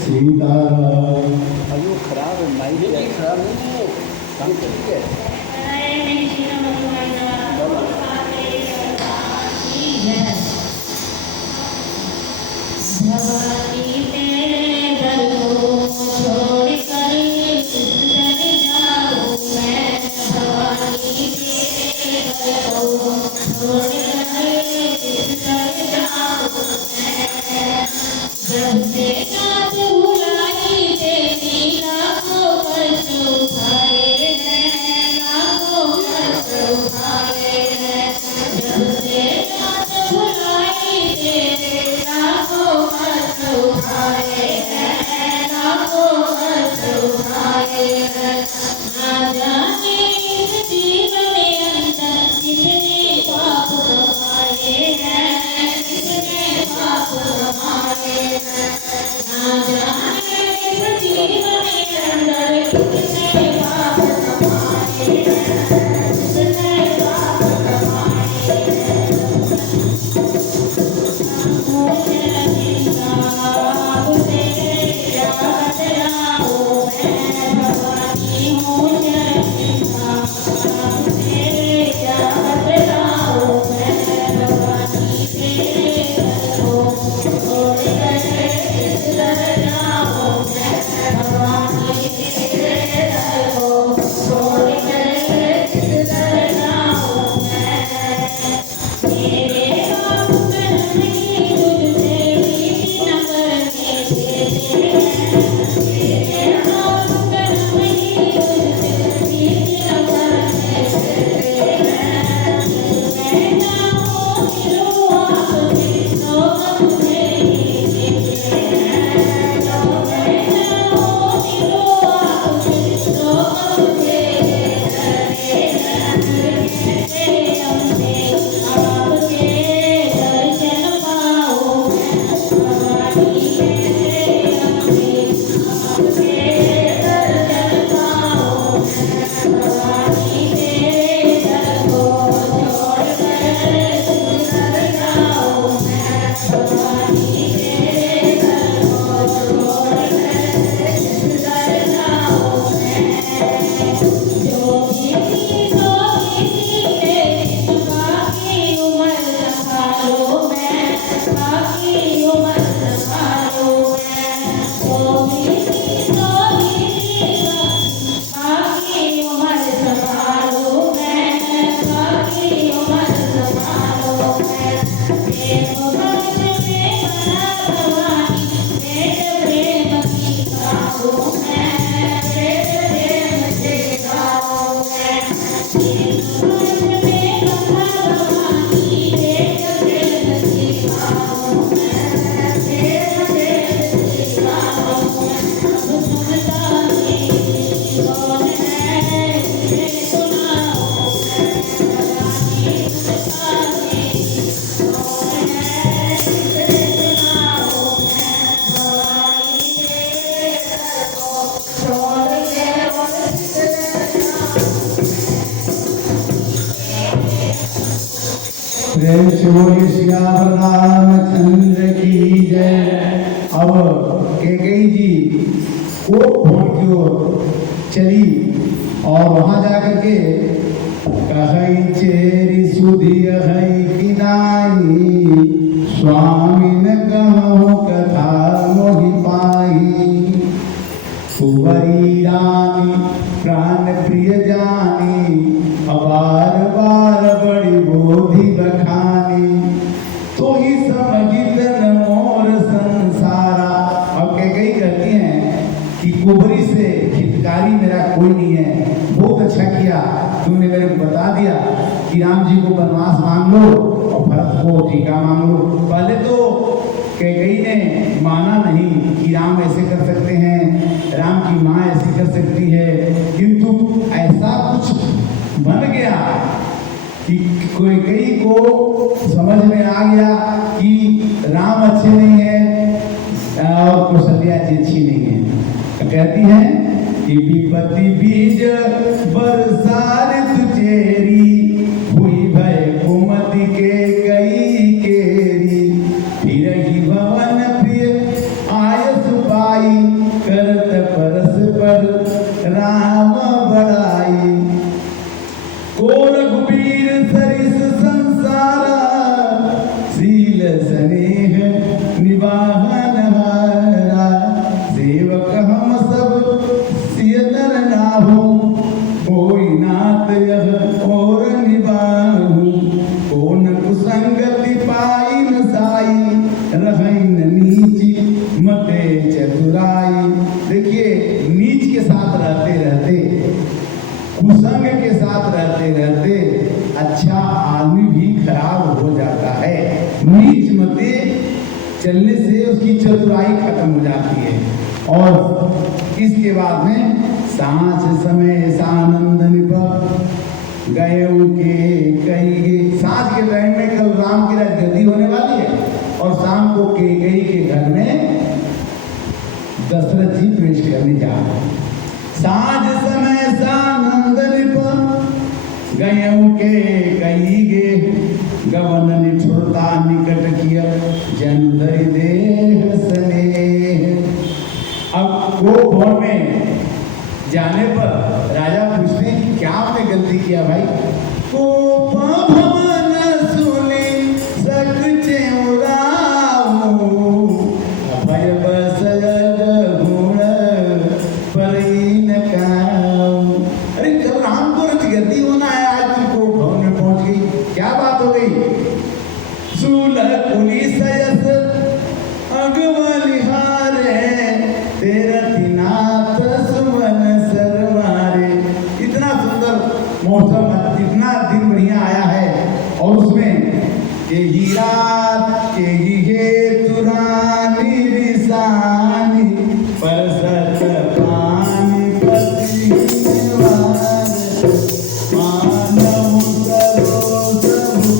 सीताराम। अभी वो खराब है, माइक खराब नहीं है, काम ठीक है। भवानी तेरे दर को छोड़ कर किधर जाऊं मैं, भवानी तेरे दर को छोड़ कर किधर जाऊं मैं। जब से रात बुलाई तेरी लाखों कष्ट उठाए हैं, लाखों कष्ट उठाए हैं। जब से रात बुलाई तेरे लाखों कष्ट उठाए हैं, लाखों कष्ट उठाए हैं। ना जाने इस जीवन अंदर कितने पाप कमाए हैं, कितने पाप कमाए हैं। ना जाने इस जीवन अंदर कितने पाप कमाए हैं, कितने पाप कमाए हैं। मुझे जिंदा आपसे याद लाओ मैं, भवानी मुझे जिंदा आपसे याद लाओ मैं। भवानी तेरे दर को छोड़ कर किधर जाऊं मैं, भवानी तेरे दर को छोड़ कर किधर जाऊं मैं। मेरे पाप करने तुझसे भी न करने देते हैं, मेरे पाप करने तुझसे भी न करने देते हैं। मैं जाऊं फिरूं आपके लोग मुझे ही देते हैं, तो मैं जाऊं फिरूं आपके लोग मुझे देते हैं। तेरे हमसे आपके दर्शन पाऊं मैं, भवानी तेरे हमसे आपके दर्शन पाऊं मैं। भवानी तेरे दर को छोड़ कर किधर जाऊं मैं, भवानी तेरे दर को छोड़ कर किधर जाऊं मैं। जो भी थी सो भी थी तेरी, बाकी उम्र लगा लो मैं, बाकी उम्र लगा लो मैं। जो भी थी सो भी थी, बाकी उम्र संभालो मैं, बाकी उम्र संभालो मैं। प्रेम भंज में बना भवानी, वेद प्रेम की गाऊं मैं, वेद प्रेम से गाऊं मैं। प्रेम भंज में बना भवानी, वेद प्रेम से गाऊं मैं, वेद प्रेम से गाऊं मैं। अब सुनता मेरी कौन है, इसे सुनाओ मैं, भवानी सुनता मेरी कौन है, इसे सुनाओ मैं। भवानी तेरे दर को छोड़ के और किधर जाऊं। प्रेम से बोलिए सियावर रामचंद्र की जय। अब कैकेयी जी वो भवन की ओर चली और वहां जाकर के कहई चेरी सुधी हई कि नाई, स्वामी न कहो कथा मोहि पाई। कुंवरी रानी प्राण प्रिय जानी, अबार बार बड़ी बोधि बखानी। तो ही समझित न मोर संसारा। अब कैकेयी कहती हैं कि कुंवरी से हितकारी मेरा कोई नहीं है। बहुत अच्छा किया तुमने मेरे को बता दिया कि राम जी को वनवास मांग लो और भरत को टीका मांग लो। पहले तो कैकेयी ने माना नहीं कि राम ऐसे कर सकते हैं, राम की माँ ऐसी कर सकती है, किंतु ऐसा कुछ बन गया कि कैकेयी को समझ में आ गया कि राम अच्छे नहीं है और कौशल्या जी अच्छी नहीं है। कहती हैं कि विपत्ति बीज बरसात तुझेरी, हुई भय कुमति के कई के चलने से उसकी चतुराई खत्म हो जाती है। और इसके बाद में सांझ समय सानंद निप गए के कई सांझ के टाइम में कल राम की राजगद्दी होने वाली है और शाम को कैकेयी के घर में दशरथ जी प्रवेश करने जा रहे हैं। सांझ समय सानंद निप गए के कई गे गवन निठुरता निकट किया जन देह स्नेह। अब वो भवन में जाने पर राजा पूछते हैं कि क्या आपने गलती किया भाई? को भवन सुनी सच उराऊ अभय बस गुण परीन काऊ। अरे कल राम को रजगद्दी होना है, आज तुमको भवन में पहुंच गई, क्या बात हो गई? सुलह पुलिस अगवलिहारे तेरा दिनाथ सुमन सरमारे। इतना सुंदर मौसम, इतना दिन बढ़िया आया है और उसमें यही रात यही हेतु रानी रिसानी परसत पानी पति मानव करो सब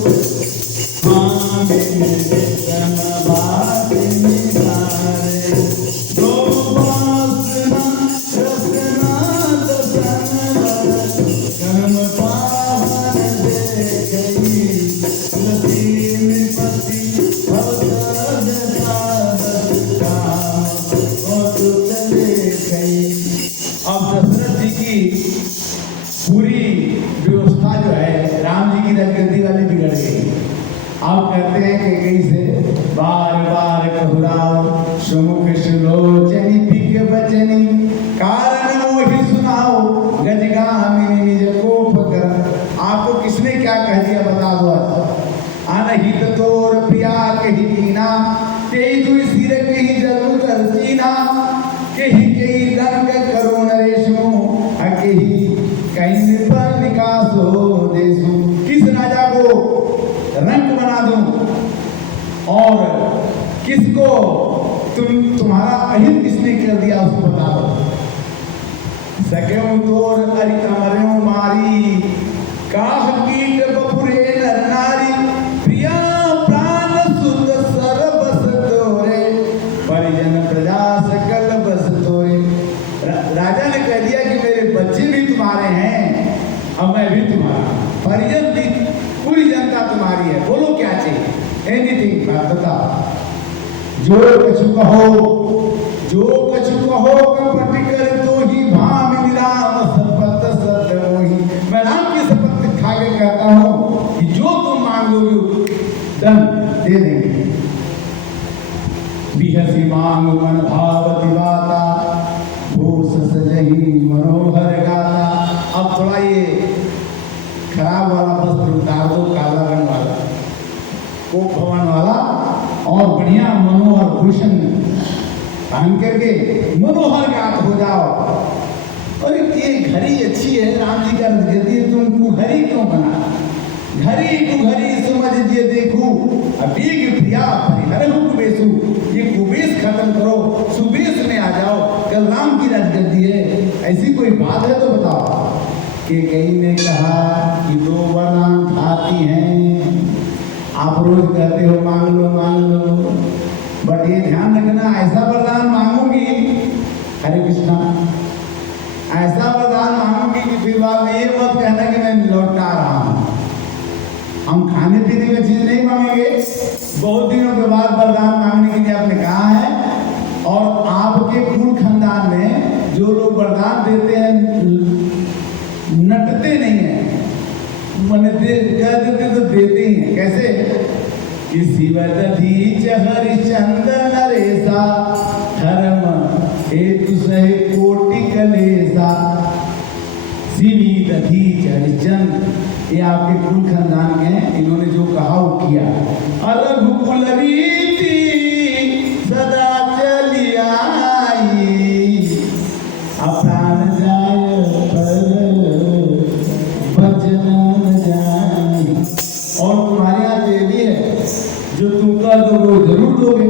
पूरी व्यवस्था जो है राम जी की रजगद्दी वाली बिगड़ गई। आप कहते हैं कि कहीं से बार बार कहराओ सुमुख सुलोचनी पिक बचनी कारण मोहि सुनाओ गजगामिनी निज कोप कर। आपको किसने क्या कह दिया बता दो। अनहित तोर प्रिया कही कीना कही दुई सिर कही जरूर कर चीना कही रंग करो नरेशो कही कहीं पर निकासो देशो। किस राजा को रंग बना दूं और किसको तुम्हारा अहित किसने कर दिया उसको बता दो। सके तोर अरि कमरों मारी काह कीट बपुरे नर नारी प्रिया प्राण सुत सरबस तोरे परिजन प्रजा सकल बस तोरे। राजा ने कह दिया कि मेरे बच्चे भी तुम्हारे हैं और मैं भी तुम्हारा, परिजन भी, पूरी जनता तुम्हारी है। बोलो क्या चाहिए, एनीथिंग बात बताओ। जो कछु कहो कपट कर तो ही भाम निराम शपथ सत्य मोही। मैं राम की शपथ खा के कहता हूँ कि जो तुम मांगोगे दम दे देंगे। बिहसी मांग मन भावति बाता भूष सजही मनोहर गाता। अब थोड़ा ये खराब वाला वस्त्र उतार दो, काला रंग वाला कोप भवन वाला, और बढ़िया मनोहर भूषण पहन करके मनोहर गात हो जाओ। और ये घड़ी अच्छी है, राम जी का रजगद्दी है, तुम कुघरी क्यों बना? घड़ी कुघरी समझिए देखू अबीग प्रिया परिहरहु कुबेसु। ये कुबेस खत्म करो, सुबेस में आ जाओ। कल राम की राजगद्दी है, ऐसी कोई बात है तो बताओ। कि कहीं ने कहा कि दो वरदान खाती हैं, आप रोज कहते हो मांग लो, बट ये ध्यान रखना ऐसा वरदान मांगूंगी, हरे कृष्णा, ऐसा वरदान मांगूंगी कि फिर बाद में ये मत कहना कि मैं लौटा रहा हूँ। हम खाने पीने की चीज नहीं मांगेंगे, बहुत दिनों के बाद वरदान मांगने के लिए आपने कहा है। और आपके कुल खानदान में जो लोग वरदान देते हैं नटते नहीं है, मैंने कह देते तो देते ही हैं। कैसे? किसी वदधीच हरिश्चंद्र नरेसा धर्म हेतु सहे कोटि कलेसा। शिवी दधीच हरिश्चंद्र, ये आपके कुल खानदान के हैं, इन्होंने जो कहा वो किया। रघुकुल रीति सदा चली आई, अप्राण जाय पर भजन न जाय। और तुम्हारे यहाँ ये भी है, जो तुम कह दोगे जरूर दोगे।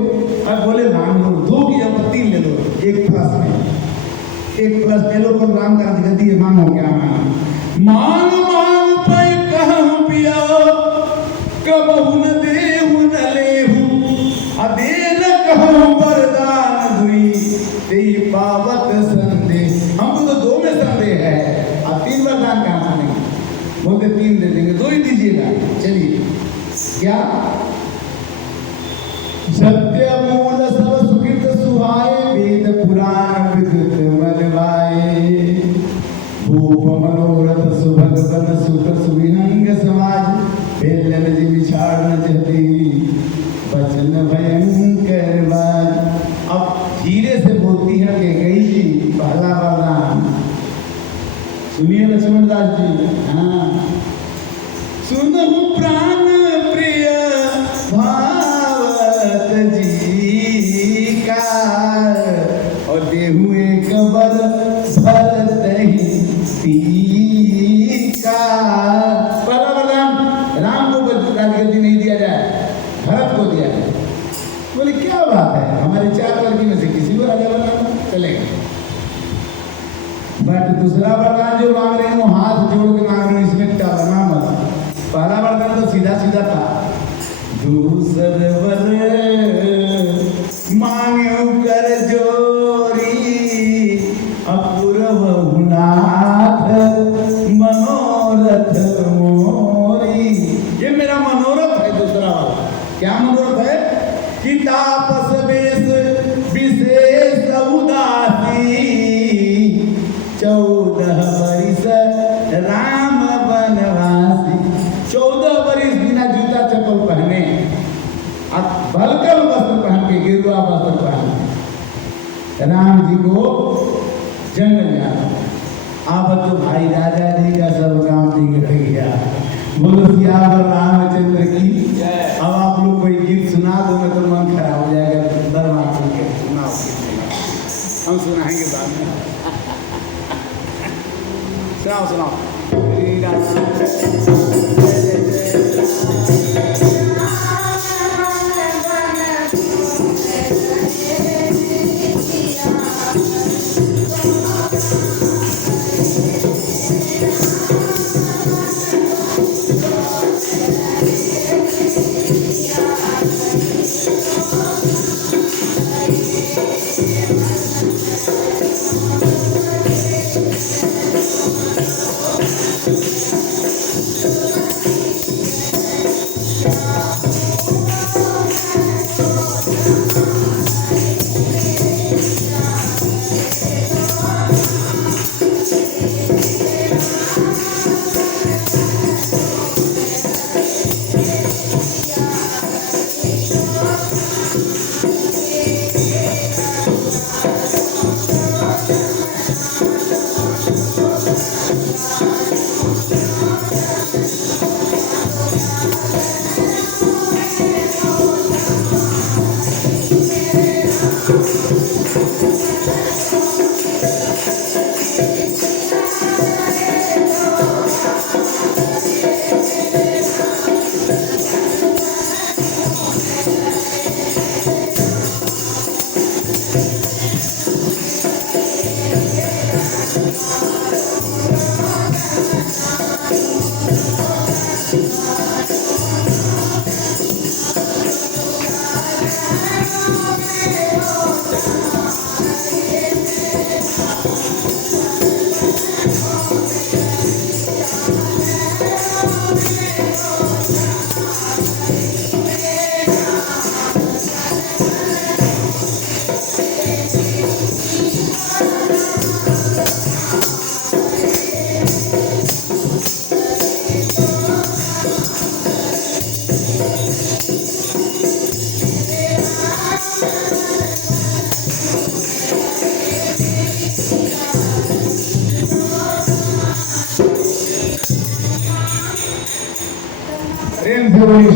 बस चलो प्रोग्राम कर गद्दी मांगो क्या मांग मांग पे कहूं पिया कबहु न देहु न लेहु अदेन कहूं वरदान दुई तेई पावत संदेह। हमको तो 2 में संदेह है, अब 3 वरदान कहाँ मानेंगे? बोलते 3 दे देंगे, 2 ही दीजिएगा। चलिए क्या सत्य मूल सब सुकृत सुहाए वेद पुराण विद्युत मनवाए भूप मनोरथ सुभग बन सुख सुविहंग समाज बेलन जी विचार न जती वचन भयंकर बाज। अब धीरे से बोलती है कि गई जी पहला वरदान सुनिए लक्ष्मण दास जी। हाँ सुनहु प्राण प्रिय भावत जी का और देहु एक बर भरत ही टीका। पहला वरदान राम को गद्दी नहीं दिया जाए, भरत को दिया जाए। बोले क्या बात है, हमारे 4 लड़की में से किसी को राजा बनाना चलेगा। बट दूसरा वरदान जो मांग रहे हैं वो हाथ जोड़ के मांग रहे हैं, इसमें क्या बना मत। पहला वरदान तो सीधा सीधा था, दूसर वर मांगो कर जोरी अपूर्व नाथ मनोरथ मोरी। ये मेरा मनोरथ है। दूसरा वाला क्या मनोरथ है कि तापस वेश विशेष उदासी 14 वर्ष राम वनवासी। 14 वर्ष बिना जूता चप्पल पहने, अब भलकल वस्त्र पहन के, गेरुआ वस्त्र पहन के राम जी को जंगल जाना। अब तो भाई राजा जी का सब काम बिगड़ गया। बोलो सियावर रामचंद्र की। अब आप लोग कोई गीत सुना दो, मैं तो मन खराब हो जाएगा। दरबार सुन के सुनाओ, हम सुनाएंगे बाद में। सुनाओ सुनाओ।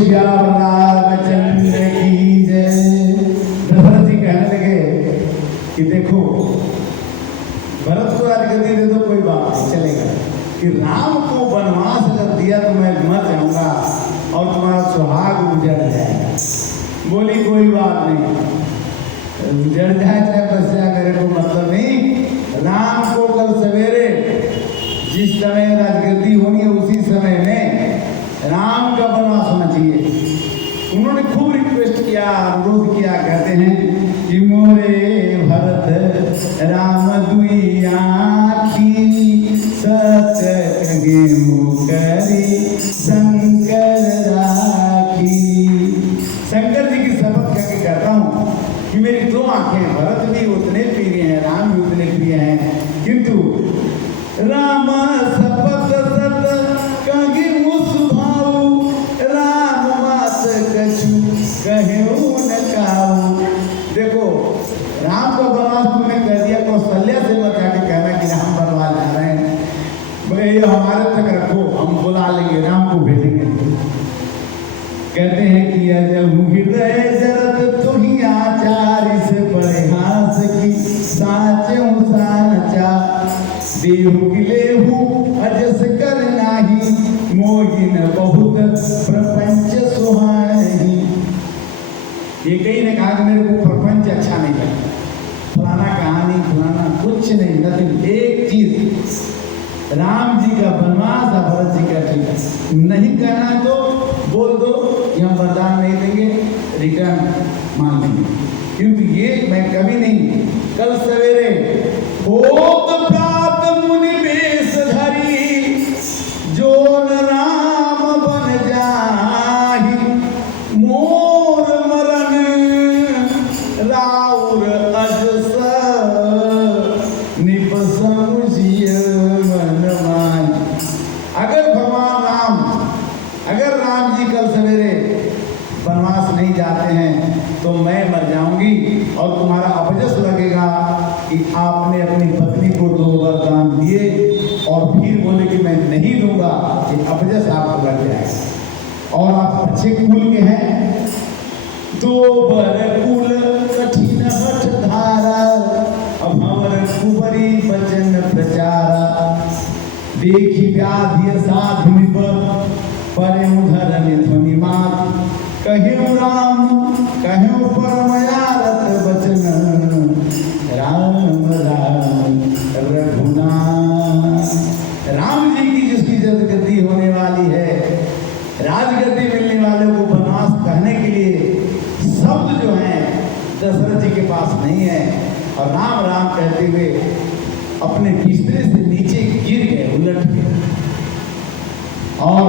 रामचंद्र की जय। दशरथ जी कहने लगे कि देखो भरत को राजगद्दी दे दो कोई बात नहीं चलेगा, कि राम को वनवास कर दिया तो मैं मर जाऊंगा और तुम्हारा सुहाग उजड़ जाएगा। बोली कोई बात नहीं। जड़ जाए चाहे बस जाए, मेरे को मतलब नहीं। राम को कल सवेरे जिस समय राजगद्दी होनी है उसी समय में राम का बनवास होना चाहिए। उन्होंने खूब रिक्वेस्ट किया, अनुरोध किया, कहते हैं कि मोरे भरत राम दुई आँखी सत्य कहे मुकरी शंकर राखी। शंकर जी की शपथ करके कहता हूँ कि मेरी दो आंखें, भरत भी उतने प्रिय हैं, राम भी उतने प्रिय हैं, किंतु राम शपथ सत कहि मुसभाऊ, राम बात कछु कहूँ न काऊ। देखो राम का बनवास तुमने कह दिया, कौशल्या से मत जाके कहना कि राम बनवास जा रहे हैं, भाई हमारे तक रखो, हम बुला लेंगे, राम को भेजेंगे। कहते हैं कि अजब हृदय जरत तुही आचार्य से बड़े हास की साचो साचा, देहु गिलेहु अजस कर नाही, मोहिन बहुत प्रपंच सुहाई। ये कहीं ने कहा कि मेरे को प्रपंच अच्छा नहीं लगता, फलाना कहानी फलाना कुछ नहीं, नथिंग। एक चीज राम जी का बनवास और भरत जी का ठीक नहीं करना है तो बोल दो कि हम वरदान नहीं देंगे, रिटर्न मान लेंगे, क्योंकि ये मैं कभी नहीं। कल सवेरे होत प्रात मुनि वेश धरी, जो न राम बन जाहि, मोर मरण राउर अजस निपसमुझिय मन माहि। अगर भगवान राम, अगर राम जी कल सवेरे वनवास नहीं जाते हैं तो मैं मर जाऊंगी और तुम्हारा अपजस लगेगा कि आपने अपनी पत्नी को 2 वरदान दिए और फिर बोले कि मैं नहीं दूंगा, ये अपजस आपको लग जाएगा। और आप अच्छे कुल के हैं, 2 बर कुल कठिन हठ धारा, अभवर कुबरी वचन प्रचारा, देखी व्याधि साध निपत परे उधर ध्वनि मात, कहो राम कहो परमयारत वचन, राम राम रघुनाथ। राम जी की जिसकी जदगद्दी होने वाली है, राजगद्दी मिलने वाले को वनवास कहने के लिए शब्द जो हैं दशरथ जी के पास नहीं है, और राम राम कहते हुए अपने बिस्तरे से नीचे गिर गए, उलट गए। और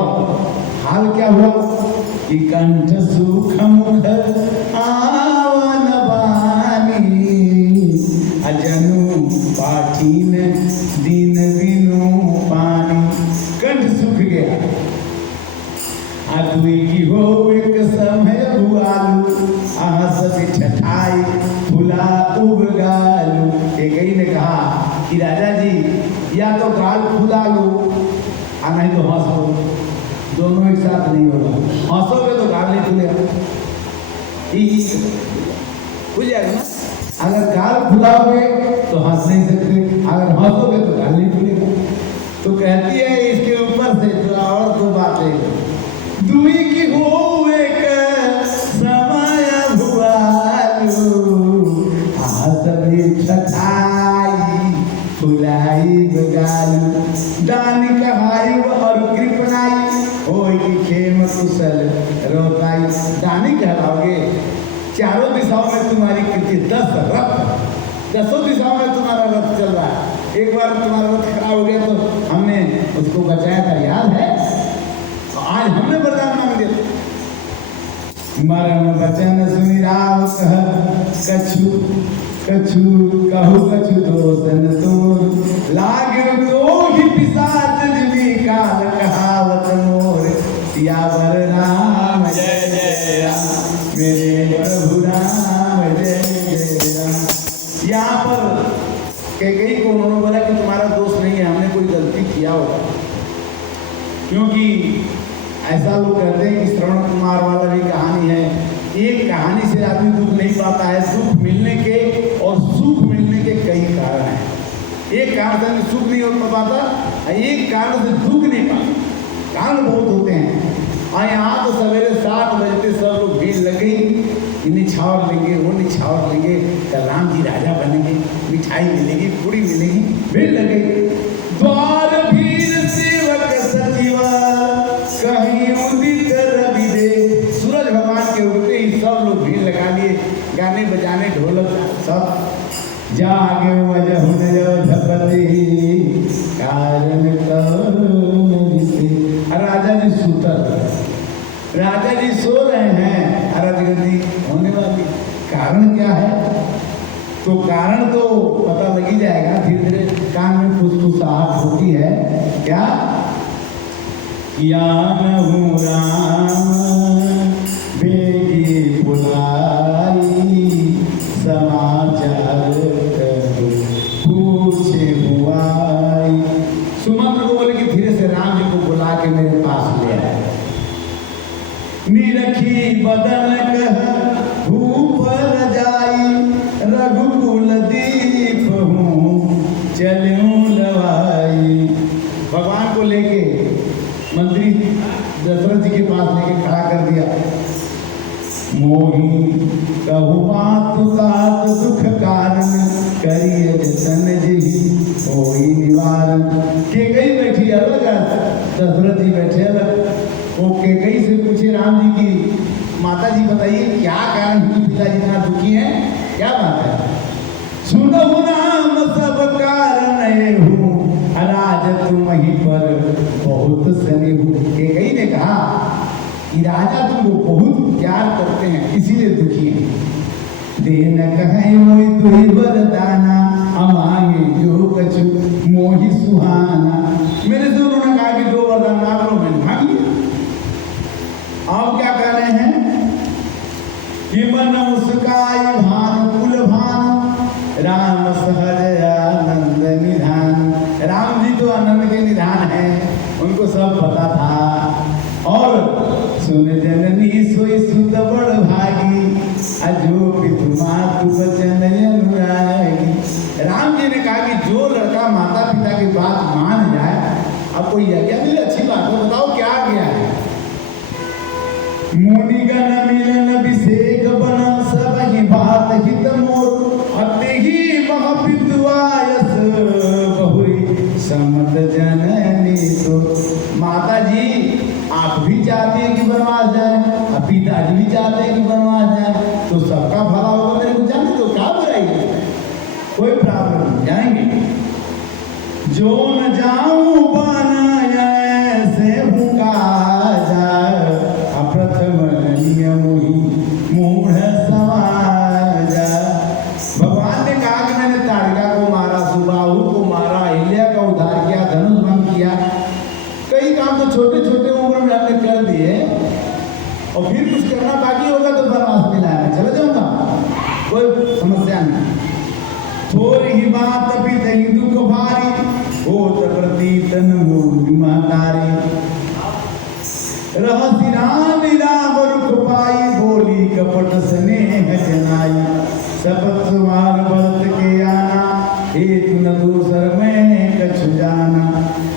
हाल क्या हुआ कि कंठ सुख मुख आवन बानी, अजनु पाठीन दीन बिनु पानी। कंठ सूख गया, अदुई की हो एक समय भुआलू, आह सब ठठाई फुला उबगालू। एक ही ने कहा कि राजा जी या तो गाल फुला लो और नहीं तो हंस लो, दोनों एक साथ नहीं होगा। हंसोगे तो गाल नहीं खुलेगा, खुल जाएगा ना। अगर गाल खुलाओगे तो हंस नहीं सकते, अगर हंसोगे तो गाल नहीं खुलेगा। तो कहती है इसके ऊपर से जो और 2 बातें, दुई की हो एक समय भुआलू, सभी छठाई फुलाई बगालू, दानी कहाई और कृपनाई, होई की खेम कुशल रोताई। दानी कहलाओगे, चारों दिशाओं में तुम्हारी कृति, 10 रथ, 10 दिशाओं में तुम्हारा रथ चल रहा है। एक बार तुम्हारा रथ खराब हो गया तो हमने उसको बचाया था, याद है? आज हमने वरदान मांग दिया। मरण वचन सुनि राम कह, कछु कछु कहु कछु दोसन तोर, लागे तो ही पिशाच जिमी काल कहावत मोर, सियावर राम जय जय राम, मेरे प्रभु राम जय जय राम। यहाँ पर कैकेयी को उन्होंने बोला कि तुम्हारा दोष नहीं है, हमने कोई गलती किया होगा, क्योंकि ऐसा लोग कहते हैं कि श्रवण कुमार वाला भी कहानी है। एक कहानी से आदमी दुख नहीं पाता है, सुख मिलने के और सुख मिलने के कई कारण हैं। एक कारण से सुख नहीं हो पाता, एक कारण से दुख नहीं पाता, कारण बहुत होते हैं। और यहाँ तो सवेरे 7 बजते सब लोग भीड़ लग गई, निछावर लेंगे, वो निछावर लेंगे, कल राम जी राजा बनेंगे, मिठाई मिलेगी, पूरी मिलेगी, भीड़ लगेगी। द्वार भीर सेवक सचिवा कहीं उदित रवि दे। सूरज भगवान के उगते ही सब लोग भीड़ लगा लिए, गाने बजाने ढोलक सब। जागे वजह धपति कारण राजा जी सुतर, राजा जी सो रहे हैं, अराजगति होने वाली। कारण क्या है? तो कारण तो पता लग ही जाएगा धीरे धीरे। कान में फुसफुसाहट होती है क्या? यानहु राम बेगी बुलाई समाचार पूछे बुआई। सुमंत्र को बोले कि धीरे से राम जी को बुला के मेरे पास ले आए। निरखी बदन कह भूप रजाई रघुकुल दीप हूँ चलूं लवाई। भगवान को लेके मंत्री दशरथ जी के पास लेके खड़ा कर दिया। मोही कहु मातु तात दुख कारण करिय जतन जी होई निवारण। केकई बैठी अलग, दशरथ जी बैठे अलग। वो केकई से पूछे राम जी की, माता जी बताइए क्या कारण है पिताजी इतना दुखी हैं, क्या बात है? सुनो नाम सब कारण हूँ अराज तुम ही पर बहुत सने हूँ। केकई ने कहा कि राजा तुमको बहुत प्यार करते हैं इसीलिए दुखी हैं। देन कहें मोहि तुहि वरदाना अमांगे जो कछु मोहि सुहाना। मेरे से उन्होंने कहा कि दो वरदान मांग लो, मैंने मांग लिया। आप क्या कह रहे हैं कि मन मुस्काई भान कुल भान राम सहज आनंद निधान। राम जी तो आनंद के निधान है, उनको सब पता था। और सुन जननी सोई सुत बड़ भागी अजो पितु मातु बचन अनुरागी। राम जी ने कहा कि जो लड़का माता पिता की बात मान जाए, अब कोई यज्ञ मिले अच्छी बात है, बताओ क्या गया है? मुनिगण मिलन अभिषेक बनल सब ही बात हित मोर अति ही महपितुआयस बहुरी समत जननी। तो माता जी आप भी चाहते हैं कि बनवास जाए, अब पिताजी भी चाहते हैं कि बनवास जाए, तो सबका भला होगा। मेरे को जाने दो, क्या बुराई है? कोई प्रॉब्लम नहीं, जाएंगे। जो न जाऊं बनाया से हूँ काजा अप्रथम नियम ही मूढ़ समाजा। भगवान ने कहा कि मैंने ताड़का को मारा, सुबाहु को मारा, अहिल्या का उद्धार किया, धनुष भंग किया, कई काम तो छोटे छोटे उम्र में हमने कर दिए, और फिर कुछ करना बाकी होगा तो बनवास में लाया, चले जाऊंगा, कोई समस्या नहीं। थोड़ी ही बात अभी तही दुख भारी होत प्रतीतन मोहि महतारी। रहसी राम राम रुख पाई बोली कपट स्नेह जनाई। शपथ सुमार व्रत के आना हेतु न दूसर मैं कछु जाना।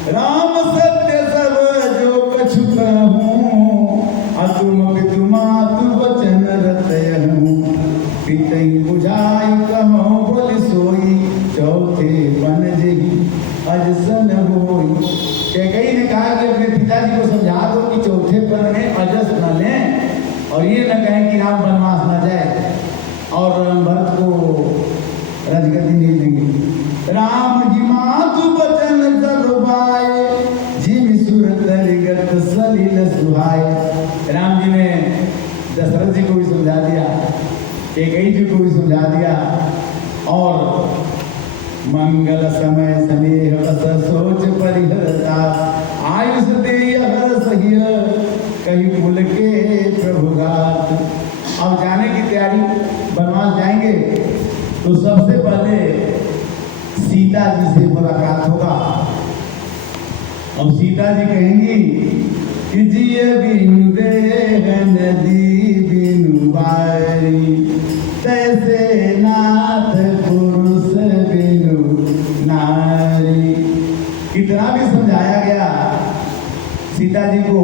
राम सत्य सब जो कछु कहूँ अतुम पितु मातु वचन रतयहूँ। पितई बुझाई कहो बोल सोई चौथे बन जही अजसन होई। कैकेयी ने कहा कि अपने पिताजी को समझा दो कि चौथे पन में अजस न लें, और ये न कहें कि राम वनवास न जाए और भरत को राजगद्दी नहीं देंगे। राम जी मातु बचन सब पाए जिम सुर तरिगत सलिल सुहाए। राम जी ने दशरथ जी को भी समझा दिया, कैकेयी जी को भी समझा दिया, और मंगल समय स्नेह रस सोच परिहरता आयुष दे हर सहिय कहीं कुल के प्रभुगात। अब जाने की तैयारी, बनवास जाएंगे तो सबसे पहले सीता जी से मुलाकात होगा। अब सीता जी कहेंगी कि जिय बिनु देह नदी बिनु बारी तैसे नाथ पुरुष बिनु नारी। कितना भी समझाया गया सीता जी को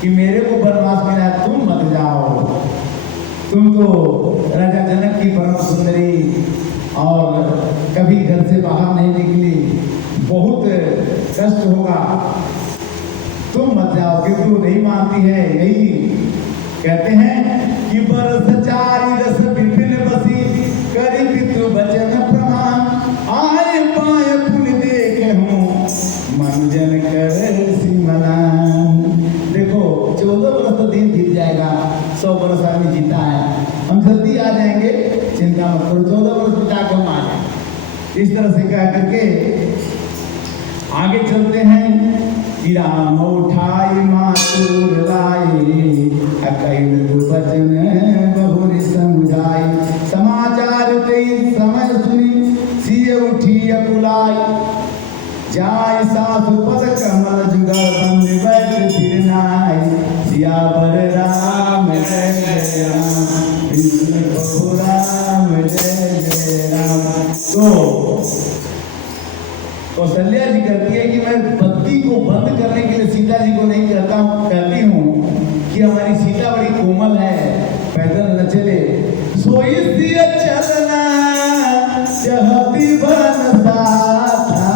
कि मेरे को वनवास मिला, तुम मत जाओ, तुम तो राजा जनक की परम सुंदरी और कभी घर से बाहर नहीं निकली, बहुत कष्ट होगा, तुम मत जाओगे, तू नहीं मानती है। यही कहते हैं कि बरस चारि रस विपिन बसी, करी पितृ बचन प्रमाण, आय पाय पुन देखे हूँ, मन जन कर सिमलान। देखो 14 वर्ष तो दिन बीत जाएगा, 100 वर्ष आदमी जीता है, हम जल्दी आ जाएंगे, चिंता मत करो, 14 वर्ष बिता के हम आ जाएंगे। इस तरह से कह करके आगे चलते हैं कि राम उठाई मातुर लाई, अकैल वचन बहुरी समुझाई, समाचार तेई समय सुनी, सिय उठी अकुलाई, जाय साधु पद कमल जुगल बंद बैठ फिर नाई, सियावर राम जय जय राम, प्रभु राम जय जय राम। तो कौशल्या जी कहती है कि मैं बत्ती को बंद करने के लिए सीता जी को नहीं कहता हूँ, कहती हूँ कि हमारी सीता बड़ी कोमल है, पैदल न चले, सोई सिय चलना चाहती बन साथा,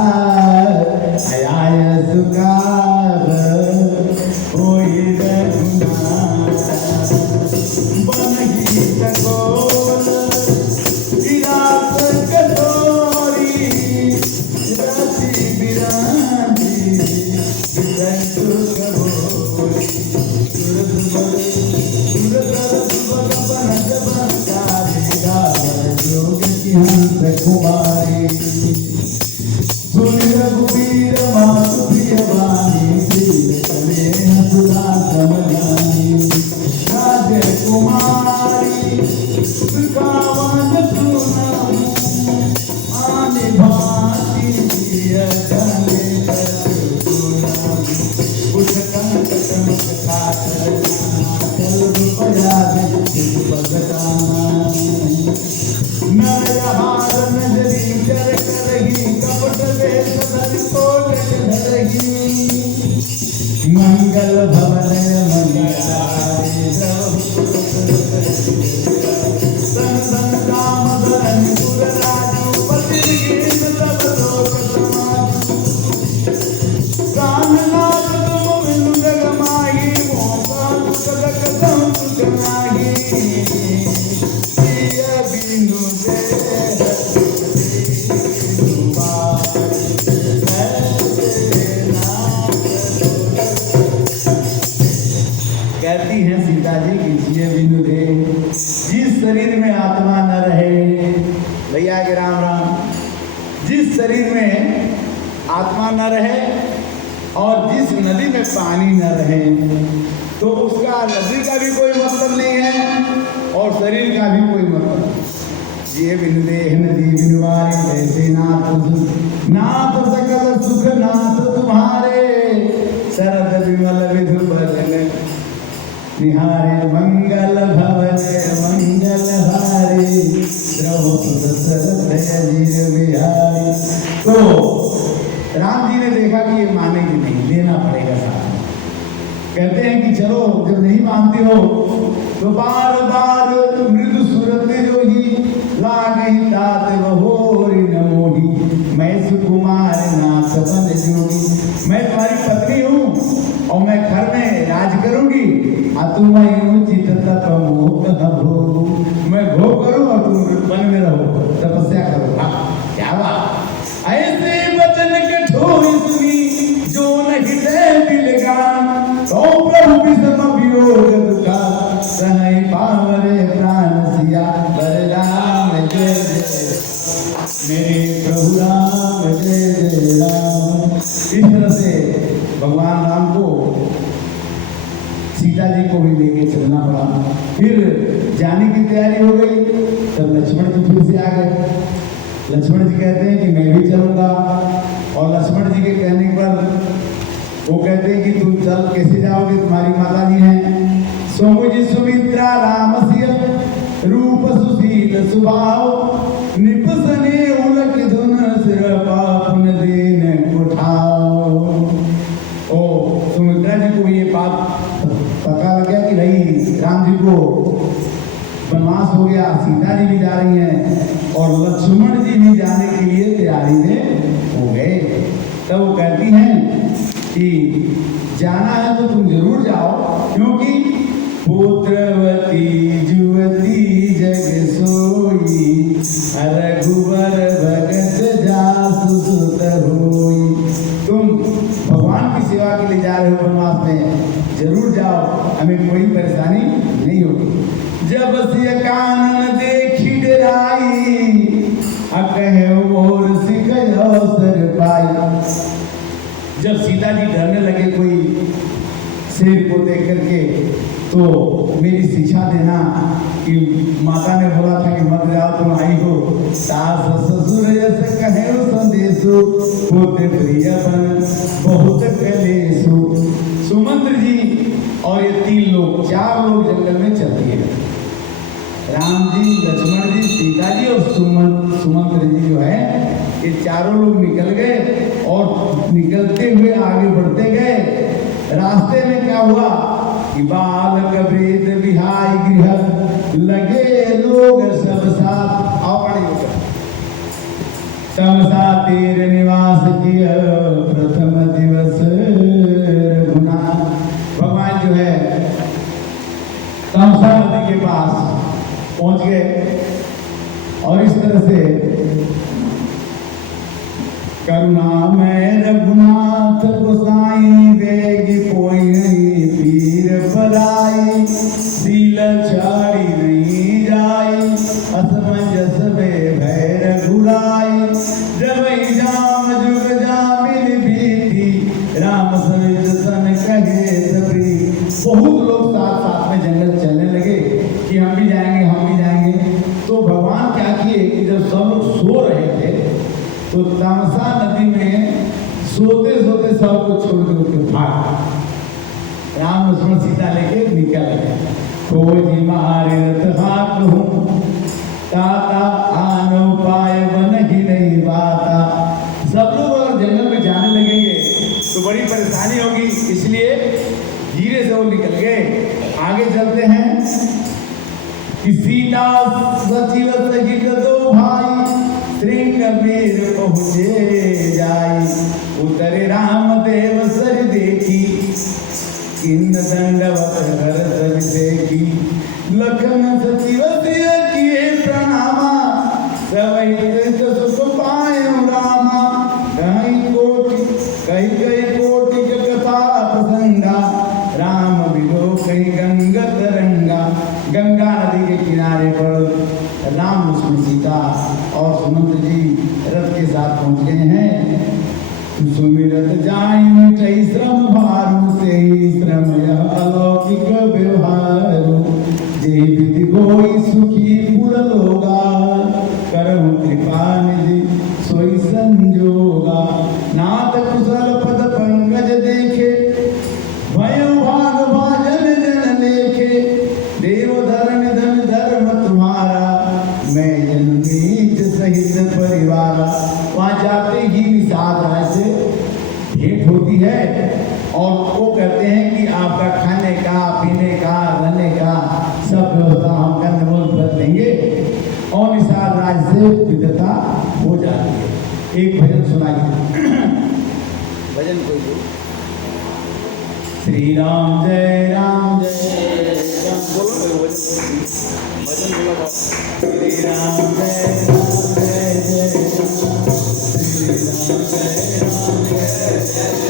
आय सुकार होई रघुनाथ, बनही चकोर विराट कटोरी, राशि बिराजी विजय दुर्ग भोरी, सूरत बल सूरत बल बनत बनकारी, रावण योग की हंस कुमारी, सुनि रघुवीर मातु प्रिय वाणी, श्री कले हसुरा समझानी, राज कुमारी सुखावन सुनाऊं, आने भांति जिय जाने सुनाऊं, कुछ कंक चमत्कार करना, चल रुपया दे पगटाना, नरहार नजरी कर करही, कपट वेश धर कोट धरही, मंगल भवन मंगलारे सन सन काम धरन पुर राजू, पति कीन सब लोक समाजू, प्राणनाथ तुम बिनु जग माही, मोका दुख कदम तुझ नाही, प्रिय बिनु कहती हैं सीता जी कि जिए बिनु दे, जिस शरीर में आत्मा न रहे, भैया के राम राम, जिस शरीर में आत्मा न रहे और जिस नदी में पानी न रहे, तो उसका नदी का भी कोई मतलब नहीं है और शरीर का भी कोई मतलब। जिए बिनु देह नदी बिनु वारी, ऐसे नाथ सकल सुख नाथ तुम्हारे, शरद विमल विधु बदन निहारे, मंगल भवन मंगल हारे, द्रौपद सरस बिहारी। तो राम जी ने देखा कि ये मानेगी नहीं, लेना पड़ेगा साथ। कहते हैं कि चलो, जब नहीं मानते हो तो बार बार मृदु सुरत जो ही लागही तात बहोरी न मोही, मैं सुकुमार नाथ बन जोगी, मैं तुम्हारी पत्नी हूँ और मैं घर में राज करूंगी, तुम उचित तप मोह भोगू, मैं भोग करूं और तुम वन में रहो, तपस्या करो। क्या बात, ऐसे वचन कठोर सुनी, जो नहीं दे दिलगान, तो प्रभु विषम वियोग दुखा, सहै पावरे प्राण सिया, बलराम जय जय मेरे प्रभु राम जय जय राम। इस तरह से भगवान राम को सीता जी को भी लेके चलना पड़ा। फिर जाने की तैयारी हो गई, तब लक्ष्मण जी फिर से आ गए। लक्ष्मण जी कहते हैं कि मैं भी चलूंगा, और लक्ष्मण जी के कहने पर वो कहते हैं कि तुम चल, कैसे जाओगे, तुम्हारी माता जी हैं। सोमुझ सुमित्रा रामस्य रूप सुशील सुभाव, निपसने उलक धुन सिर पापुन दीन उठाओ। ओ सुमित्रा जी को ये बात पता लग गया कि भाई राम जी को बनवा सीता जी भी जा रही हैं और लक्ष्मण जी भी जाने के लिए तैयारी में हो गए। तब वो कहती हैं कि जाना है तो तुम जरूर जाओ, क्योंकि पुत्रवती जुवती जग सोई, रघुवर भगत जासु सुत होई। तुम भगवान की सेवा के लिए जा रहे हो वनवास में, जरूर जाओ, हमें कोई परेशानी नहीं होगी। जब सिय कानन देखी डराई, अकहे और सिख अवसर पाई। जब सीता जी डरने लगे कोई शेर को देख करके, तो मेरी शिक्षा देना कि माता ने बोला था कि मत जाओ, तुम आई हो। सास ससुर यस कहे संदेशो, पुत्र प्रिय बन बहुत कलेसु। सुमंत्र जी और ये 3 लोग 4 लोग जंगल में चल दिए, राम जी, लक्ष्मण जी, सीता जी और सुमंत्र जी जो है, ये चारों लोग निकल गए और निकलते हुए आगे बढ़ते गए। रास्ते में क्या हुआ कि बालक वेद विहाय गृह, लगे लोग सब साथ अपने सब साथ तेरे निवास किया, प्रथम दिवस रघुनाथ। भगवान जो है तमसा नदी के पास पहुंच गए और इस तरह से करुणा में रघुनाथ गोसाई, वेगी कोई नहीं पीर पराई, सील छाड़ी नहीं जाई, असमंजस में भय रघुराई। जब जाम जुग जामिल बीती, राम सवित सन कहे सभी। बहुत लोग साथ साथ में जंगल चलने लगे कि हम भी जाएंगे, हम भी जाएंगे। तो भगवान क्या किए कि जब सब लोग सो रहे थे, तो तमसा नदी में सोते सोते सबको छोड़ के भाग, राम लक्ष्मण सीता लेके निकल गए। खोजी मारे रथ हाथ हूँ, ताता आन उपाय बन ही नहीं बाता। सब लोग अगर जंगल में जाने लगेंगे तो बड़ी परेशानी होगी, इसलिए धीरे से वो निकल गए। आगे चलते हैं कि सीता सचिव सहित 2 भाई, श्रृंगवीर पहुँचे जाई, उतरे राम देव सर देखी, किन्न दंडवत भरत देखी। लखन सचिव किए प्रणामा, सवै सुख पायो रामा। कही कोटि कथा प्रसंगा, राम विदो कही गंगा तरंगा। गंगा नदी के किनारे पर राम लक्ष्मण सीता और सुमंत्र जी रथ के साथ पहुंच गए हैं। सुमिरत जाई चई श्रम भारू, से श्रम यह अलौकिक व्यवहारू। जे विधि गोई सुखी पुर लोगा, करहु कृपा निधि सोई संजोगा। नाथ कुशल पद पंकज देखे, भयो भाग भाजन जन लेखे। देव धरण धन धर्म तुम्हारा, मैं जन नीच सहित परिवार। वहां जाते ही निषाद राय से भेंट होती है और वो कहते हैं कि आपका खाने का, पीने का, रहने का सब व्यवस्था हम करने देंगे, और निषाद राय से विदता हो जाती है। एक भजन सुनाइए। भजन कोई दो। श्री राम जय राम जय राम बोलो, भजन बोलो। श्री राम जय राम जय जय श्री राम जय राम जय जय।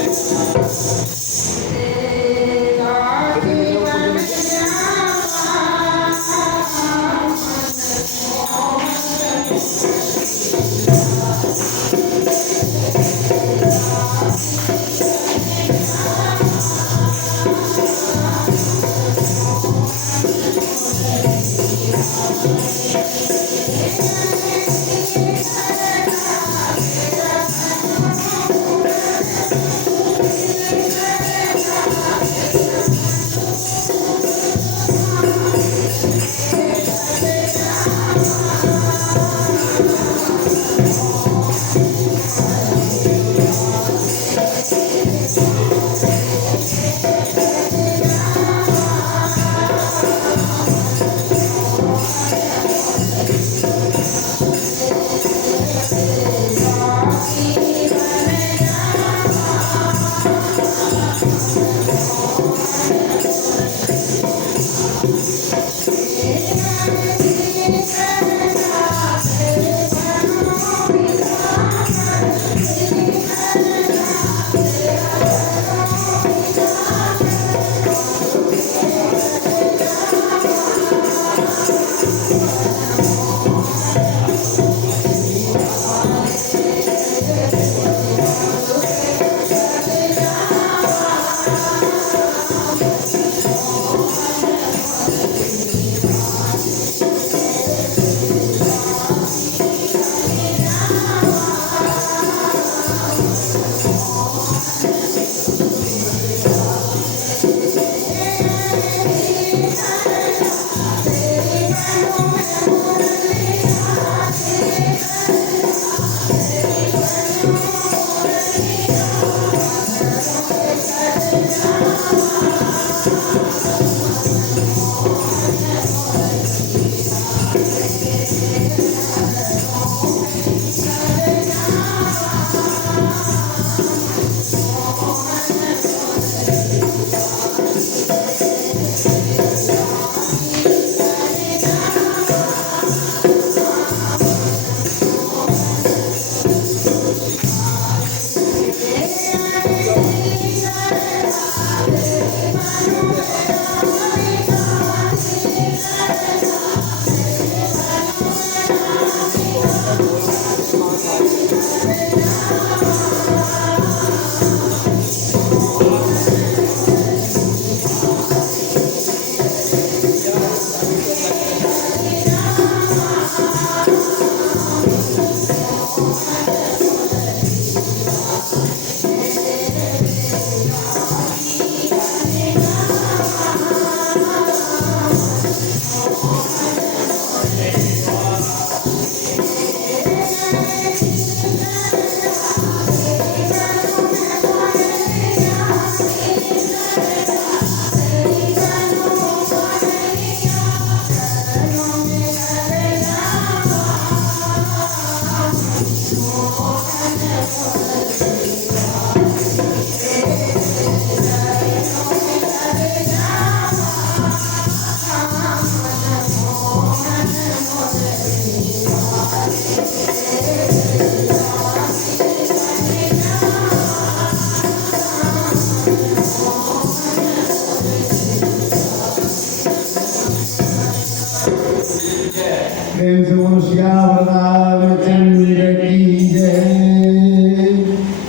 सो श्याम रामचंद्र की जय।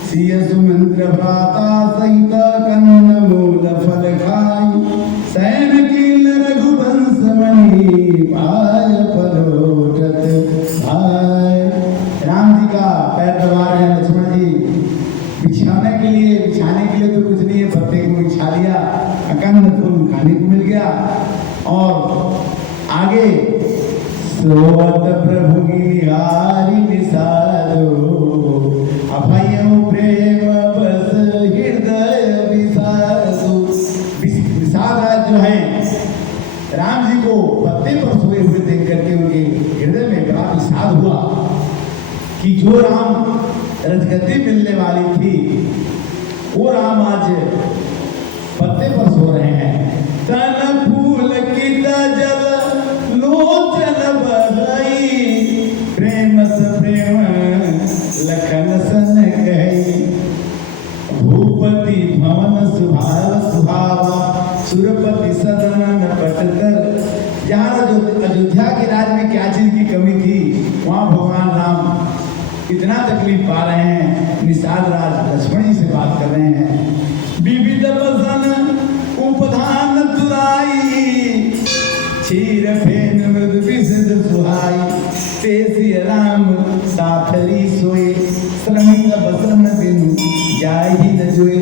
सिय सुमंत्र भ्राता सहित कंद मूल फल खाई, सैन कील रघुवंश मणि पाय पलोटत भाई। राम जी का पैर दबा रहे हैं लक्ष्मण जी। बिछाने के लिए तो कुछ नहीं है, पत्ते को बिछा लिया, अकंद फूल खाने को मिल गया। और आगे सोवत प्रभु गिरिहारी निसारो, अभयं प्रेम बस हृदय विसारो। विषाद जो है राम जी को पत्ते पर सोए हुए देख करके उनके हृदय में बड़ा विषाद हुआ कि जो राम रजगद्दी मिलने वाली थी वो राम आज पत्ते पर सो रहे हैं। तन फूल की जल लोचन बहई, प्रेम से प्रेम लखन सन कही। भूपति भवन सुभावा, सुरपति सदन पटकर। जहाँ अयोध्या के राज में क्या चीज की कमी थी, वहाँ भगवान राम इतना तकलीफ पा रहे हैं। निषाद राज लक्ष्मण जी से बात कर रहे हैं। विविध बसन उपधान तुराई, क्षीर फेन मृद विषद सुहाई। तेसी राम साथरी सोए, श्रमिक बसन बिनु जाहि न जोए।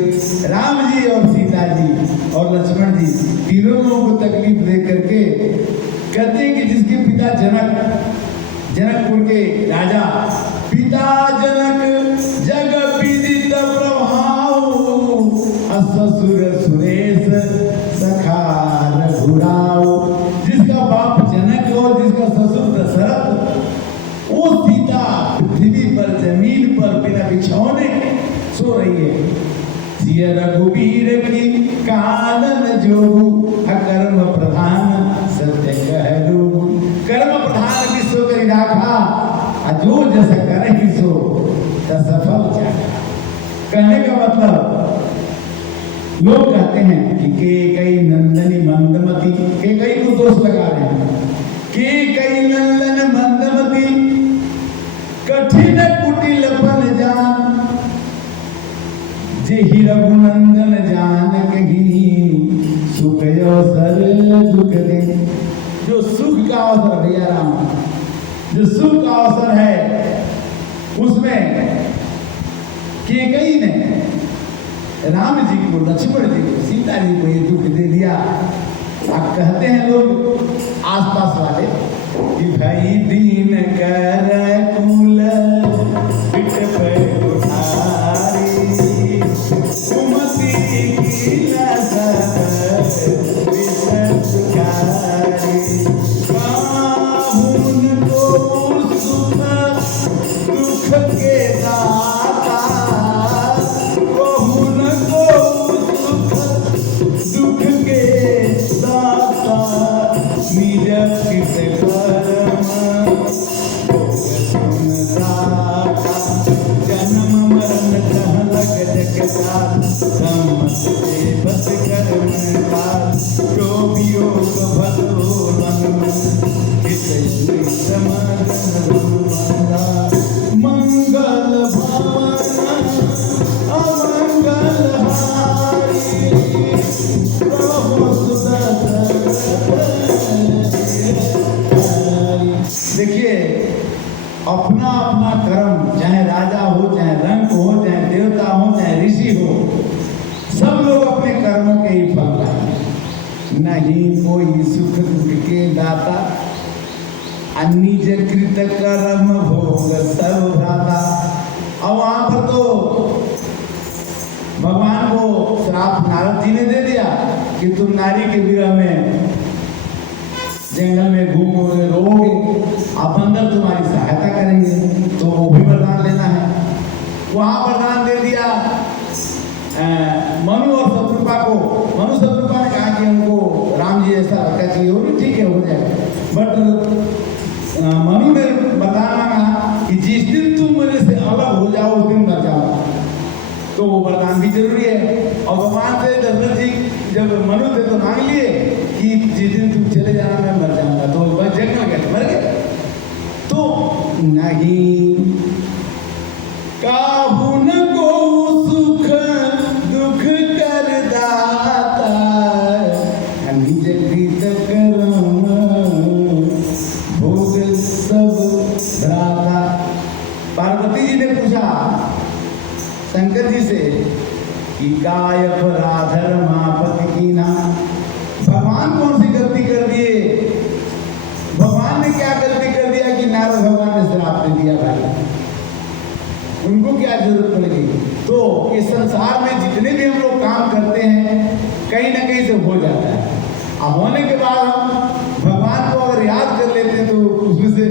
राम जी और सीता जी और लक्ष्मण जी तीनों लोगों को तकलीफ दे करके कहते हैं कि जिसके पिता जनकपुर के राजा, पिता जनक जग विदित प्रभाव, ससुर सुरेश सखा रघुराव। जिसका बाप जनक और जिसका ससुर दशरथ, वो सीता पृथ्वी पर जमीन पर बिना बिछौने सो रही है। सिय रघुवीर की कानन जोगु, अकर्म प्रधान सत्य कहलु। कर्म प्रधान विश्व करी राखा, जो जस करे सो सफल चाहे। कहने का मतलब लोग कहते हैं कि केकई नंदनी मंदमती, केकई को दोष लगा रहे हैं। केकई नंदन मंदमती, कठिन कुटिल बन जान। जेहि रघुनंदन जानकहि, सुख अवसर दुख दे। जो सुख का अवसर भैया राम, जो सुख का अवसर है उसमें केकई ने राम जी को, लक्ष्मण जी को, सीता जी को ये दुख दे दिया। अब कहते हैं लोग आसपास वाले कि भाई दीन कर कुल पिट पे उठारी, सुमति की लसत विसत सुखारी। काहुन को सुख दुख के दाता, काहुन को सुख दुख के दाता। निज कृत कर्म भोग सुनदाता, जन्म मरण कहलक जगतार। सम्मत बस कर्म काल, जो वियोग भलो मन। हितै समागम रघुवंदा, मंगल भवन अमंगल हारी। प्रभु देखिए, अपना अपना कर्म, चाहे राजा हो, चाहे रंग हो, चाहे देवता हो, चाहे ऋषि हो, सब लोग अपने कर्मों के ही फल पाएंगे। नहीं कोई सुख दुख के दाता, निज कृत कर्म भोग सर्व भ्राता। अब वहां पर तो भगवान को श्राप नारद जी ने दे दिया कि तुम नारी के विरह में जंगल में घूमोगे, रोओगे, अब बंदर तुम्हारी सहायता करेंगे, तो वो भी वरदान लेना है। वहां वरदान दे दिया मनु और शत्रुपा को। मनु शत्रुपा ने कहा कि हमको राम जी ऐसा रखा चाहिए, वो भी ठीक है, हो जाएगा। बट मनु ने वरदान मांगा कि जिस दिन तुम मेरे से अलग हो जाओ उस दिन मर जाओ। तो वो वरदान भी जरूरी है। और भगवान से दशरथ जी जब मनु थे तो मांग लिए कि जिस दिन तुम चले जाना मैं मर जाऊंगा, तो बस जंगल गए, मर गए। तो नहीं काहू न को सुख दुख कर दाता निज कृत कर्म भोग सब भ्राता। पार्वती जी ने पूछा शंकर जी से कि काय अपराधर्मापति कीना, भगवान कौन सी गलती कर दिए, भगवान ने क्या गलती कर दिया कि नारद भगवान ने श्राप दे दिया भाई, उनको क्या जरूरत पड़ेगी। तो इस संसार में जितने भी हम लोग काम करते हैं कहीं ना कहीं से हो जाता है। अब होने के बाद हम भगवान को अगर याद कर लेते हैं तो उसमें से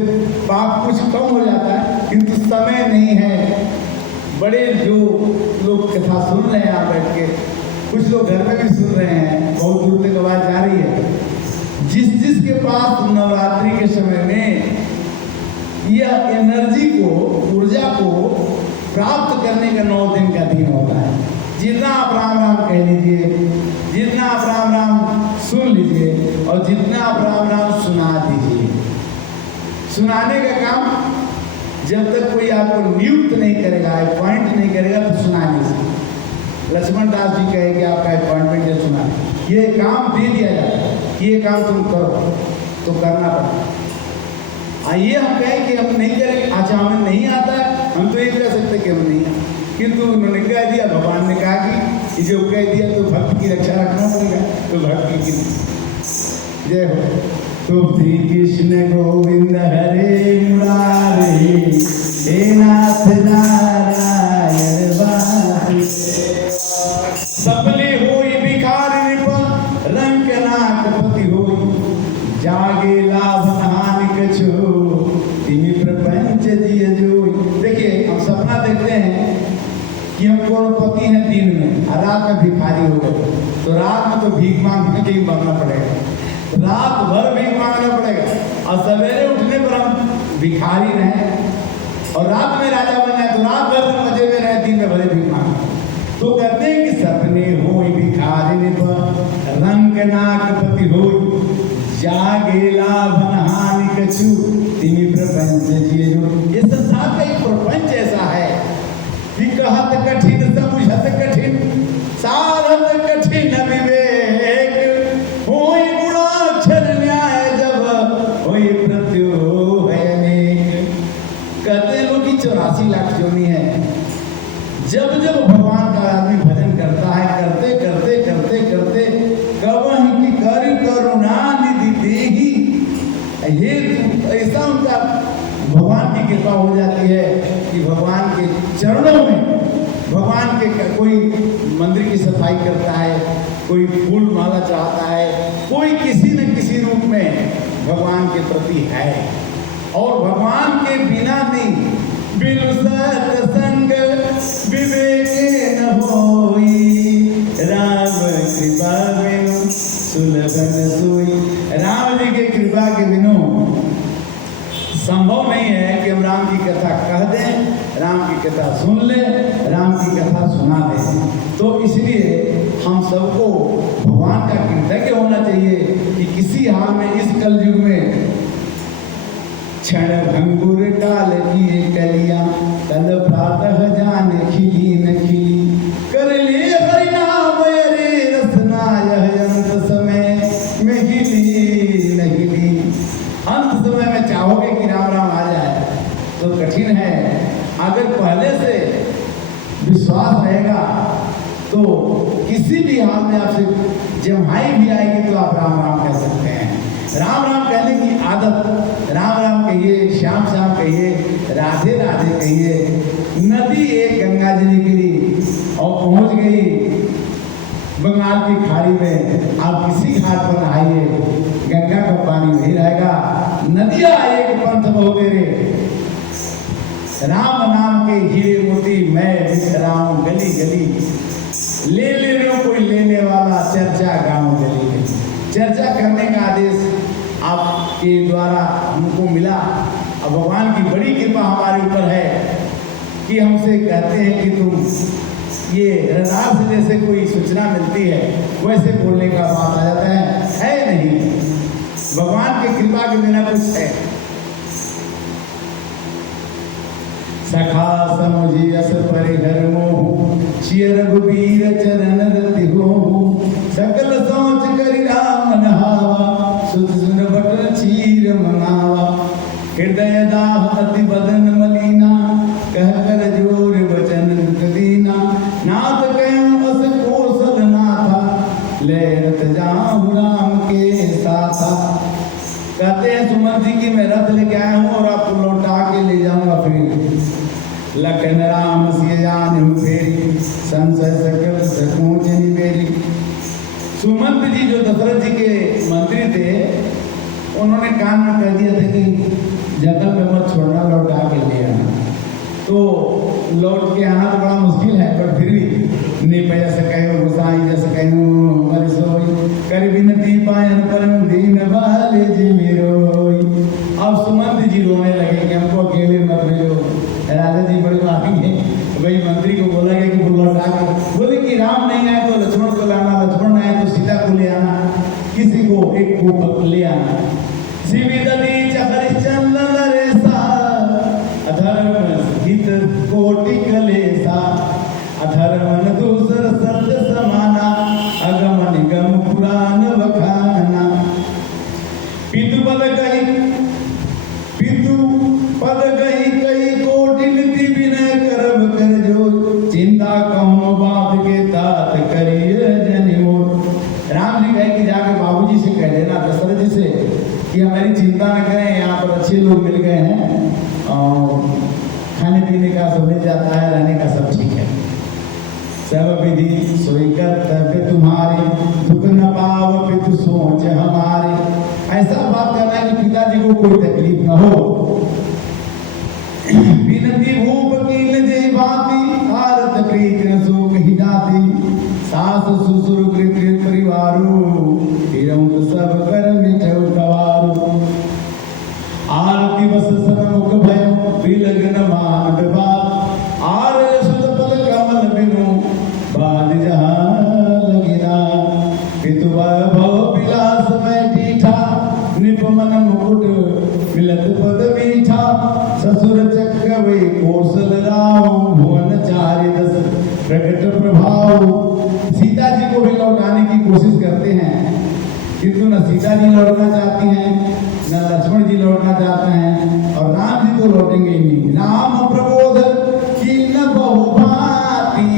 पाप कुछ कम हो जाता है, किंतु समय नहीं है। बड़े जो लोग कथा सुन रहे हैं यहाँ बैठ के, कुछ लोग घर में भी सुन रहे हैं, बहुत दूर तक आवाज जा रही है। जिसके पास नवरात्रि के समय में यह एनर्जी को, ऊर्जा को प्राप्त करने का 9 दिन का दिन होता है, जितना आप राम राम कह लीजिए, जितना आप राम राम सुन लीजिए और जितना आप राम राम सुना दीजिए। सुनाने का काम जब तक कोई आपको नियुक्त नहीं करेगा, अपॉइंट नहीं करेगा तो सुनाने से। लक्ष्मण दास जी कहे कि आपका अपॉइंटमेंट है सुना, ये काम दे दिया जाता है, ये काम तुम करो तो करना पड़ता। ये हम कहें कि हम नहीं करेंगे, अच्छा हमें नहीं आता है, हम तो ये कह सकते कि हम नहीं है, किंतु उन्होंने कह दिया, भगवान ने कहा कि जो कह दिया तो भक्त की रक्षा रखना पड़ेगा, तो भक्त की जय हो। तो श्री कृष्ण गोविंद हरे मुरारी, हे नाथ नारायण वासुदेव। सबले होई भिखारी रंग नाक पति होई, जागे लाभ हानि कछु तिमि प्रपंच जिय जोई। देखिए हम सपना देखते हैं कि हम करोड़पति हैं दिन में और रात में भिखारी हो गए, तो रात में तो भीख मांगने के ही मरना पड़ेगा, रात भर भीख मांगना पड़ेगा, और सवेरे उठने पर हम भिखारी रहें और रात में राजा बन जाए तो रात भर मजे में रहे, दिन में भले भीख मांगे। तो कहते हैं कि सपने हो भिखारी रंग नाक पति हो, जागे लाभ हानि कछु तिमि प्रपंच जिय जोई। ये संसार का एक प्रपंच ऐसा है कि कहत कठिन समझत कठिन, साधत कठिन विवेक, होई गुणाक्षर न्याय जब होई प्रत्युह अनेक। कहते लोग कि 84 लाख योनि है। जब जब भगवान का आदमी भजन करता है, करते करते करते करते कवहि की करि करुणा निधि देहि, ये ऐसा उनका भगवान की कृपा हो जाती है कि भगवान के चरणों में, भगवान के कोई मंदिर की सफाई करता है, कोई फूल माला चढ़ाता है, कोई किसी न किसी रूप में भगवान के प्रति है। और भगवान के बिना नहीं, बिनु सत्संग विवेक न होई, राम कृपा बिनु सुलभन सोई। राम जी के कृपा के बिनु संभव नहीं है कि हम राम की कथा कह दें, राम की कथा सुन लें, राम की कथा सुना दें। तो इसलिए हम सबको भगवान का कृतज्ञ होना चाहिए कि किसी हाल में इस कलयुग में क्षण भंगुर काल की कलियां, तल प्रातः जान खिली न खिली, कर ले हरि नाम रे रसना, यह अंत समय में हिली न हिली। अंत समय में चाहोगे कि राम राम आ जाए तो कठिन है, अगर पहले से विश्वास रहेगा तो किसी भी हाल में आपसे जम्हाई भी आएगी तो आप राम राम कह सकते हैं। राम राम कहने की आदत, राम राम कहिए, श्याम श्याम कहिए, राधे राधे कहिए। नदी एक गंगा जी निकली और पहुंच गई बंगाल की खाड़ी में, आप किसी घाट पर नहाइए, गंगा का पानी वही रहेगा। नदियां एक पंथ बहु तेरे, राम नाम के हीरे मोती मैं बिखराऊं गली गली, ले ले लो कोई लेने वाला, चर्चा गाँव गली में। चर्चा करने का आदेश आपके द्वारा हमको मिला, और भगवान की बड़ी कृपा हमारे ऊपर है कि हमसे कहते हैं कि तुम ये रडार से जैसे कोई सूचना मिलती है वैसे बोलने का बात आ जाता है नहीं। भगवान की कृपा के बिना कुछ है। सखा समुझी अस परिहर मोह चिय रघुबीर चरण रति हो सकल सोच करि राम नहावा सुध सुन बट चीर मनावा हृदय दाह अति बदन मलीना कह कर जोर वचन दीना नाथ कयूं अस कोसल नाथा लहरत जाऊं राम के साथा। कहते हैं सुमन जी की मैं रथ लेके आया हूँ और आपको लौटा के ले जाऊंगा फिर। लखन राम सिय जान फेरी संशय सकल सकूं जनि बेरी। सुमंत जी जो दशरथ जी के मंत्री थे उन्होंने कान में कह दिया था कि जंगल में मत छोड़ना, लौटा के ले आना। तो लौट के आना तो बड़ा मुश्किल है, पर फिर भी निपय सकैयो गोसाई जस कहूं मर सोई कर बिनती पायन परम दीन वाले जी मेरोई। अब सुमंत जी रोने लगे कि हमको अकेले मत भेजो। राजा जी बड़ी माफी है, वही मंत्री को बोला गया कि वो लौटा के बोले कि राम नहीं आए तो लक्ष्मण को लाना, लक्ष्मण नहीं आए तो सीता को ले आना, किसी को एक को ले आना। शिविदली हरिश्चंद्र नरेसा अधर्म हित कोटि कलेसा अधर्मन दूसर सत्य समाना अगम निगम पुराण बखाना। पितु पद गई कई कोटि नीति विनय करब कर जो चिंता कहूँ बात के तात करिए जनिमोर। राम जी कहे कि जाके बाबूजी से कह देना दशरथ जी से कि हमारी चिंता न करें, यहाँ पर अच्छे लोग मिल गए हैं और खाने पीने का सब मिल जाता है, रहने का सब ठीक है। सब विधि सोई कर्तव्य तुम्हारे दुख न पाव पितु सोच हमारे। ऐसा बात करना है कि पिताजी को कोई तकलीफ न हो। बिनती भूप कीन जे भांति आरत प्रीत न सो कही जाती सास ससुर कृत्य परिवारो हिरौत सब कर मिठौ कवारो। आरती बस सनमुख भयो बिलगन मान विवाद आर सुत पद कमल बिनु बाद जहां लगिना। पितु भव विलास में ठीठा निपमन मुकुट मिलत पद मीठा ससुर चक्रवे कौशल राव भुवन चारि दस प्रकट प्रभाव। सीता जी को भी लौटाने की कोशिश करते हैं किंतु न सीता जी लौटना चाहती हैं न लक्ष्मण जी लौटना चाहते हैं और राम जी तो लौटेंगे ही नहीं। राम प्रबोध की न बहुभाती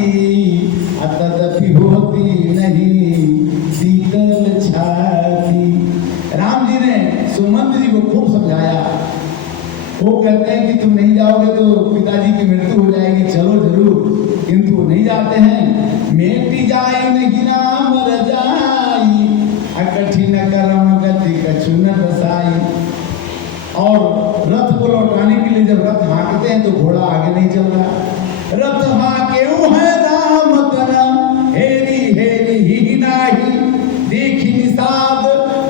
अतदपि होती नहीं शीतल छाती। राम जी ने सुमंत जी को खूब समझाया। वो कहते हैं कि तुम नहीं जाओगे तो पिताजी की मृत्यु हो जाएगी, चलो जरूर, किंतु नहीं जाते हैं। मेटी जाए नहीं नाम रजाई कठिन कर्म गति कछु न बसाई। और रथ को लौटाने के लिए जब रथ हाँकते हैं तो घोड़ा आगे नहीं चलता। रथ हाँके है राम तना हेरी हेरी ही नाही देखी निषाद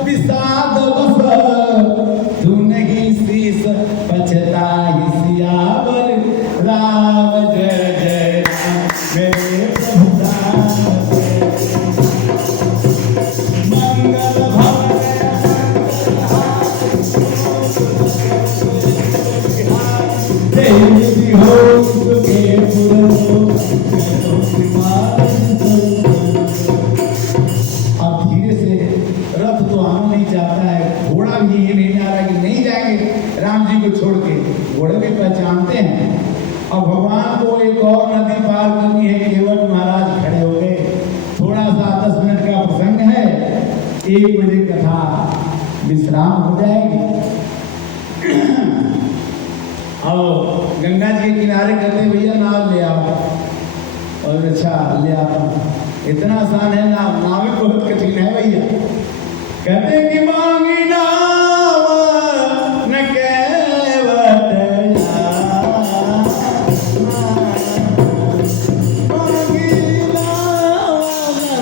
विषाद बस तू नहीं शीस पछताई सियावर राम जय जय राम मेरे प्रभु राम मंगल भवन देवी हो के पुरो। अब धीरे से रथ तो आना नहीं चाहता है, घोड़ा भी ये नहीं जा रहा कि नहीं जाएंगे राम जी को छोड़ के। घोड़े भी पहचानते हैं। अब भगवान को एक और नदी पार करनी है। केवट महाराज खड़े हो गए। थोड़ा सा 10 मिनट का प्रसंग है, 1 बजे कथा विश्राम हो जाएगी। और गंगा जी के किनारे कहते भैया नाव ले आओ, और अच्छा ले आता हूँ। इतना आसान है नाव, नाव भी बहुत कठिन है भैया। कहते कि मांगी नाव न केवट मांगी नाव न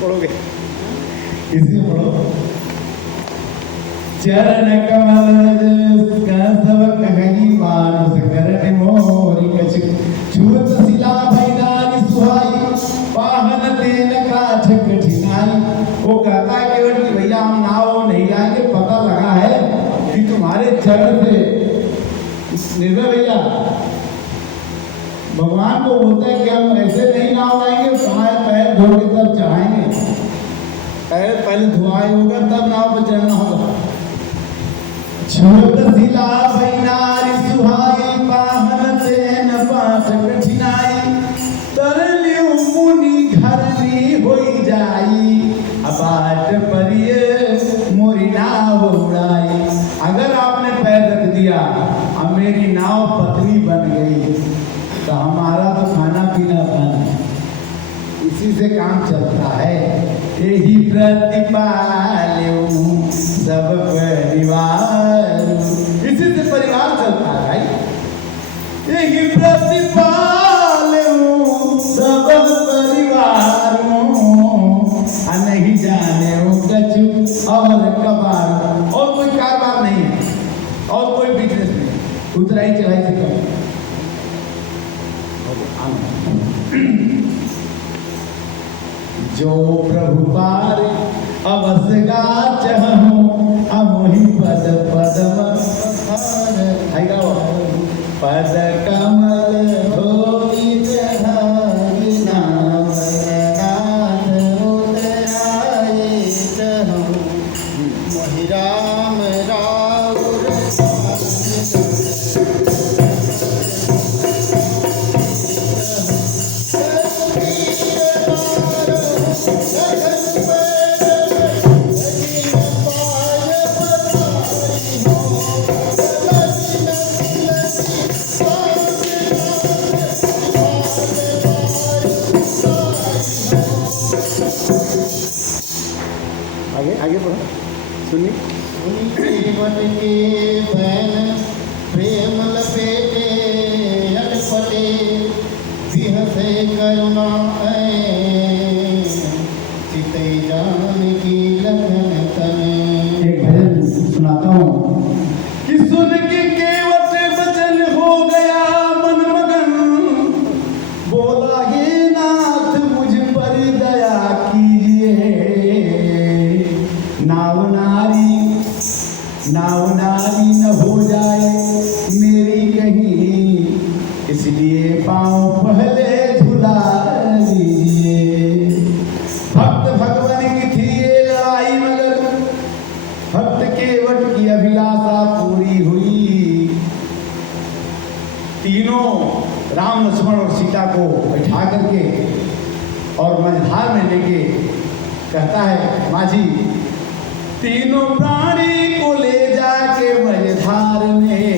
पढ़ोगे इसी पढ़ो। चरण कमल का सब कहीं मानुष करने मोरी कछु छूत भगवान को बोलता है कि हम ऐसे नहीं नाव लाएंगे, तुम्हारे पैर धो के तब चढ़ाएंगे, पैर पहले धुआई होगा तब नाव पर चढ़ना होगा। छोट सिला भैनारी सुहाई पाहन तेन पाठ कठिनाई, तरलियो मुनि घरली होई जाई, अबाट परिये मोरी नाव उड़ाई। अगर आपने पैर रख दिया अब मेरी नाव पतली बन गई तो हमारा तो खाना पीना बंद, इसी से काम चलता है। यही प्रतिपाल्यो सब परिवार, इसी से परिवार चलता है भाई। यही प्रतिपाल्यो सब परिवार, नहीं जाने कछु और कबार। और कोई कारोबार नहीं है और कोई बिजनेस नहीं, उतराई चढ़ाई से कम। जो प्रभु पार अवश्य गाच हूँ, अमोहि पद पदम पद कमल होई जहाई, नाम नाथ उतराए चहूँ, मोहि राम राउर आगे बढ़ो। सुनिए। जीवन के बैन प्रेम लपेटे अटपटे, बिहसे करुणा चिते जान की लगन तने। एक भजन सुनाता हूँ कि सुन के केवट वचन हो गया मन मगन, बोला हे नाथ मुझ पर दया कीजिए, नाव नारी न हो जाए मेरी कहीं, इसलिए पाँव पहले झुला लीजिए। भक्त भगवान की थी ये लड़ाई, मगर भक्त केवट की अभिलाषा पूरी हुई। तीनों राम लक्ष्मण और सीता को बैठा करके और मझधार में लेके कहता है माझी, तीनों प्राणी को ले जाके मझधार में,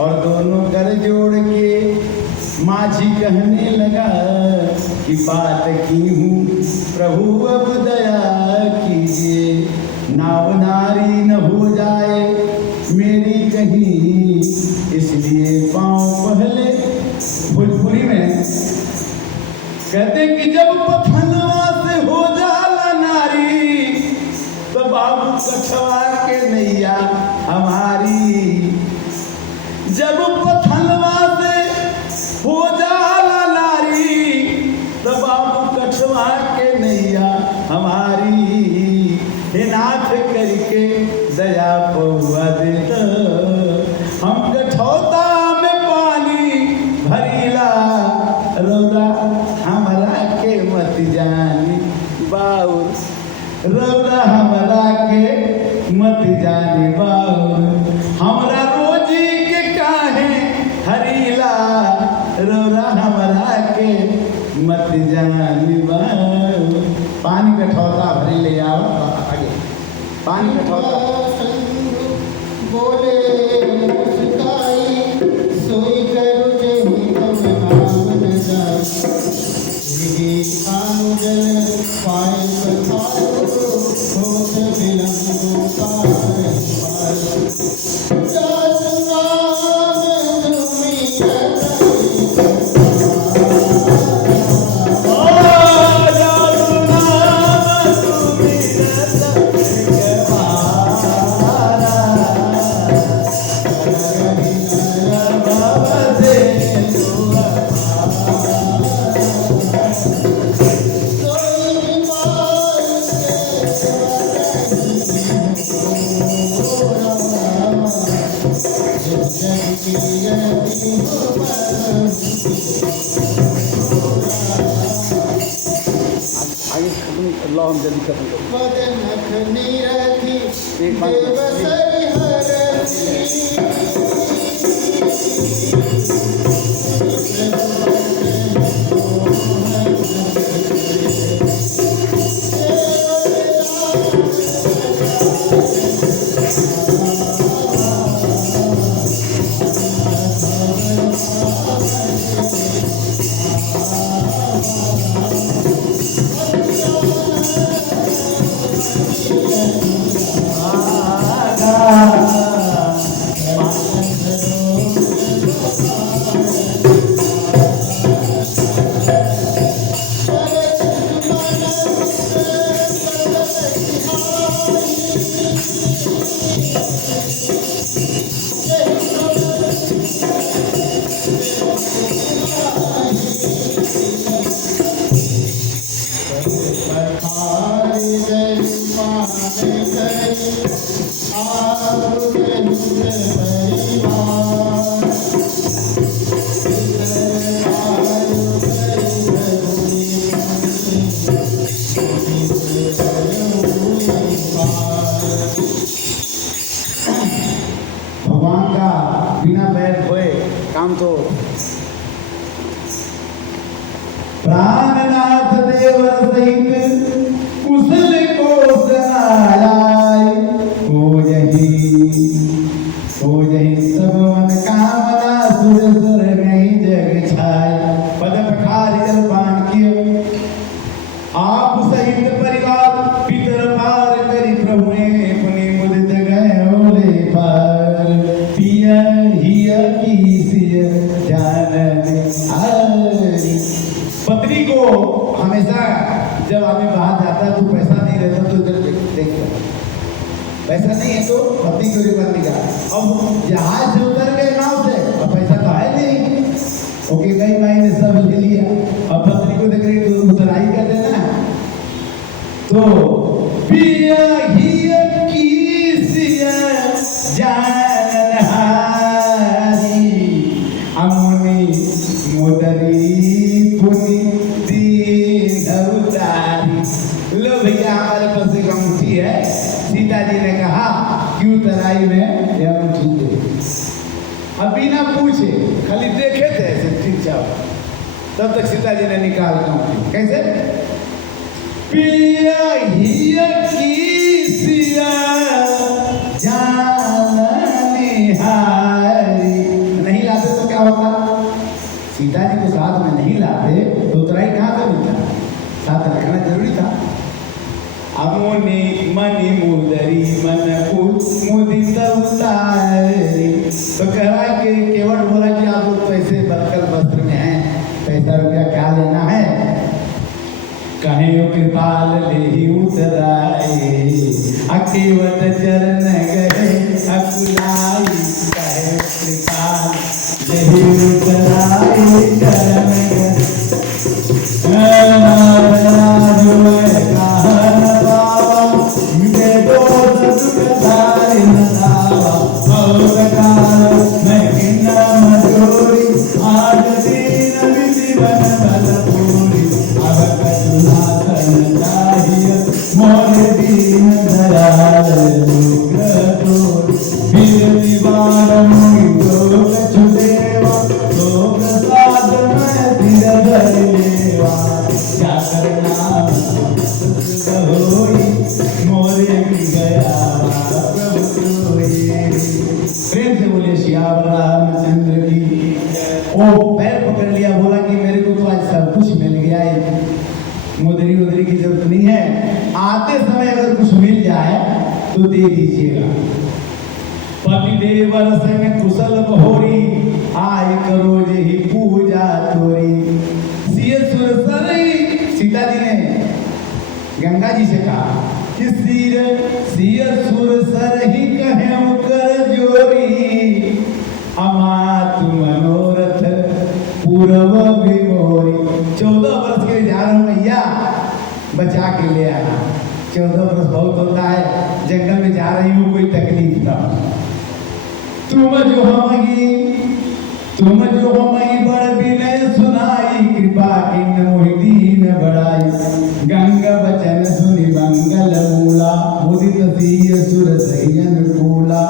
और दोनों कर जोड़ के माझी कहने लगा कि बात की हूँ प्रभु अब दया कीजिए, नाव नारी न हो जाए मेरी कहीं, इसलिए पाँव पहले। भोजपुरी में कहते कि जब पथनवा से हो जाला नारी, तो बाबू कछवा के नैया हमारी। जब पथनवा से हो जाला नारी, तो बाबू कछवा के नैया हमारी। हे नाथ करके दया पौआ देता, हम कठौता में पानी भरीला, रौरा हमरा के मत जानी बाउर, रौरा हमरा के मत जानी बाउर, हमरा रोजी के काहे हरीला, रौरा हमरा के मत जानी बाउर। पानी कठौता भरी ले आओ, आगे पानी कठौता बोले मुस्काई, सोई करो जेहि तब नाम न जाई, आनुजन पाए पथारो, होत विलंब पार पार। बताओ हम जल्दी खत्म करें। वदनख निरखी एक बात देवसरि भगवान का बिना पैर धोए काम तो प्राणनाथ देवर सहित कुशल को सनाय हो यही सब मन कामना सुर सुर गई जग छाय पद पखार जलपान किए आप सहित परिवार पितर पार करी प्रभु ने पुनि मुदित गए ओले पार पिया हिया की सिय जानने हरि। पत्नी को हमेशा जब आदमी बाहर जाता है तो पैसा नहीं रहता तो इधर देखता पैसा नहीं है तो पत्नी को रिबन दिखा। अब जहाज से उतर गए नाव से अब पैसा तो है नहीं ओके कई महीने सब ले लिया अब पत्नी को देख रही तो उतराई कर देना तो पिया हिया की सिया जानन हारी अमुनि मुदरी पुनि दीन उतारी। लो भैया हमारे पास एक अंगूठी है। सीता जी ने कहा कि उतराई में यह अंगूठी दे। अब बिना पूछे खाली देखे थे ऐसे ठीक जाओ तब तक सीता जी ने निकाल अंगूठी कैसे पिया हिया की सिया जाननी हारी। नहीं लाते तो क्या होता सीता जी को साथ में नहीं लाते तो उतराई कहाँ से मिलता साथ रखना जरूरी था। अमुनि मणि मुदरी मन मुदित उतारी तो कह रहा है कि केवट बोला कि आप लोग तो ऐसे बरकल वस्त्र में हैं पैसा रुपया क्या लेना है कहीं कृपाल ले ही उतराए अकेवट चरण गए अकुलाई कहे कृपाल ले ही उतराए चरण गए प्रेम से बोले श्याम रामचंद्र की। ओ पैर पकड़ लिया बोला कि मेरे को तो आज सब कुछ मिल गया है मुदरी उदरी की जरूरत नहीं है आते समय अगर कुछ मिल जाए तो दे दीजिएगा। पति देवर संग कुशल बहोरी आय करो ही पूजा तोरी। सिय सुर सरई सीता जी ने गंगा जी से कहा कि सिय सुर सरही कहे कर जोरी अमात मनोरथ पूर्व विमोरी। 14 वर्ष के लिए जा रहा हूँ मैया बचा के ले आना। 14 वर्ष बहुत होता है जंगल में जा रही हूँ कोई तकलीफ ना तुम जो हमई बड़ विनय सुनाई कृपा किन मोहि दीन बड़ाई गंगा बचन सुनि मंगल मूला मुदित सीय सुर सैयन कूला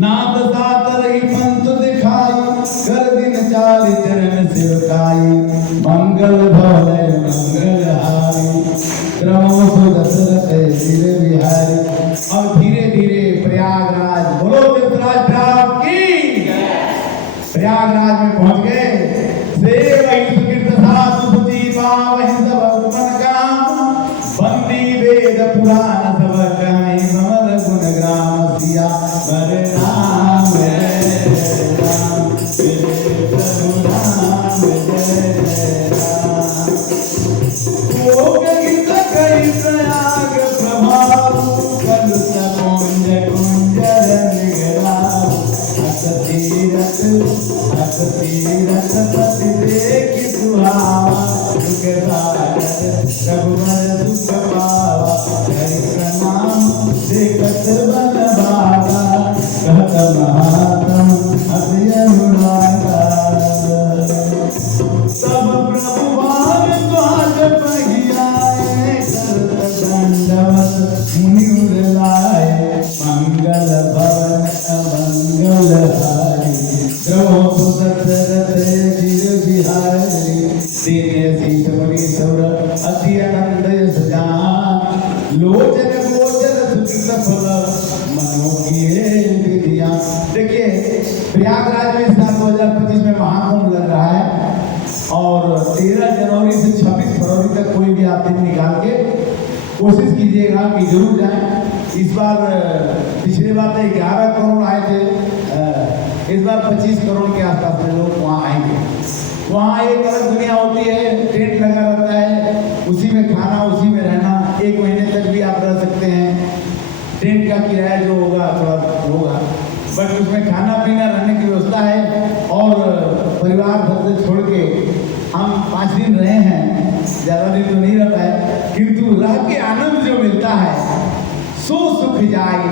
नाथ सात रही पंथ दिखाई कर दिन चार चरण सेवकाई मंगल भवलय मंगल हारी क्रमो दशरथ धीरे बिहारी। अब धीरे धीरे प्रयागराज, बोलो तीर्थराज प्रयाग की, प्रयागराज में पहुंच गए। सेव सुकृत साधु सुजीवा वही सब मन काम बंदी वेद पुराण सब कहानी ममल गुण ग्राम सिया बर राम जय राम प्रभु राम जय राम। योग गीत कई प्रयाग प्रभाव कलुष कुंज कुंजर निगराव तीरथ पति देखि सुहावा रघुवर दुख पावा हरि प्रणाम देखत बन बाबा कहत महात्म अति अनुरागा। सब प्रभु भाव द्वाज पहियाए करत दंडवत मुनि उड़लाए मंगल भवन मंगल हारी द्रौपदी दशरथ धीर बिहारी दीन सीत मणि सौर अति आनंद सजान लोचन गोचर सुकृत फल मनो किए विधिया। देखिए प्रयागराज में साल 2025 में महाकुंभ लग रहा है और 13 जनवरी से 26 फरवरी तक कोई भी आप दिन निकाल के कोशिश कीजिएगा कि जरूर जाएं। इस बार पिछले बार तो 11 करोड़ आए थे, इस बार 25 करोड़ के आसपास में लोग वहाँ आएंगे। वहाँ एक अलग दुनिया होती है, टेंट लगा रहता है, उसी में खाना उसी में रहना, 1 महीने तक भी आप रह सकते हैं। टेंट का किराया जो होगा थोड़ा होगा, बट उसमें खाना पीना रहने की व्यवस्था है। और परिवार घर से छोड़ के हम 5 दिन रहे हैं, ज़्यादा दिन तो नहीं रह पाए, किंतु रह के आनंद जो मिलता है सो सुख जाए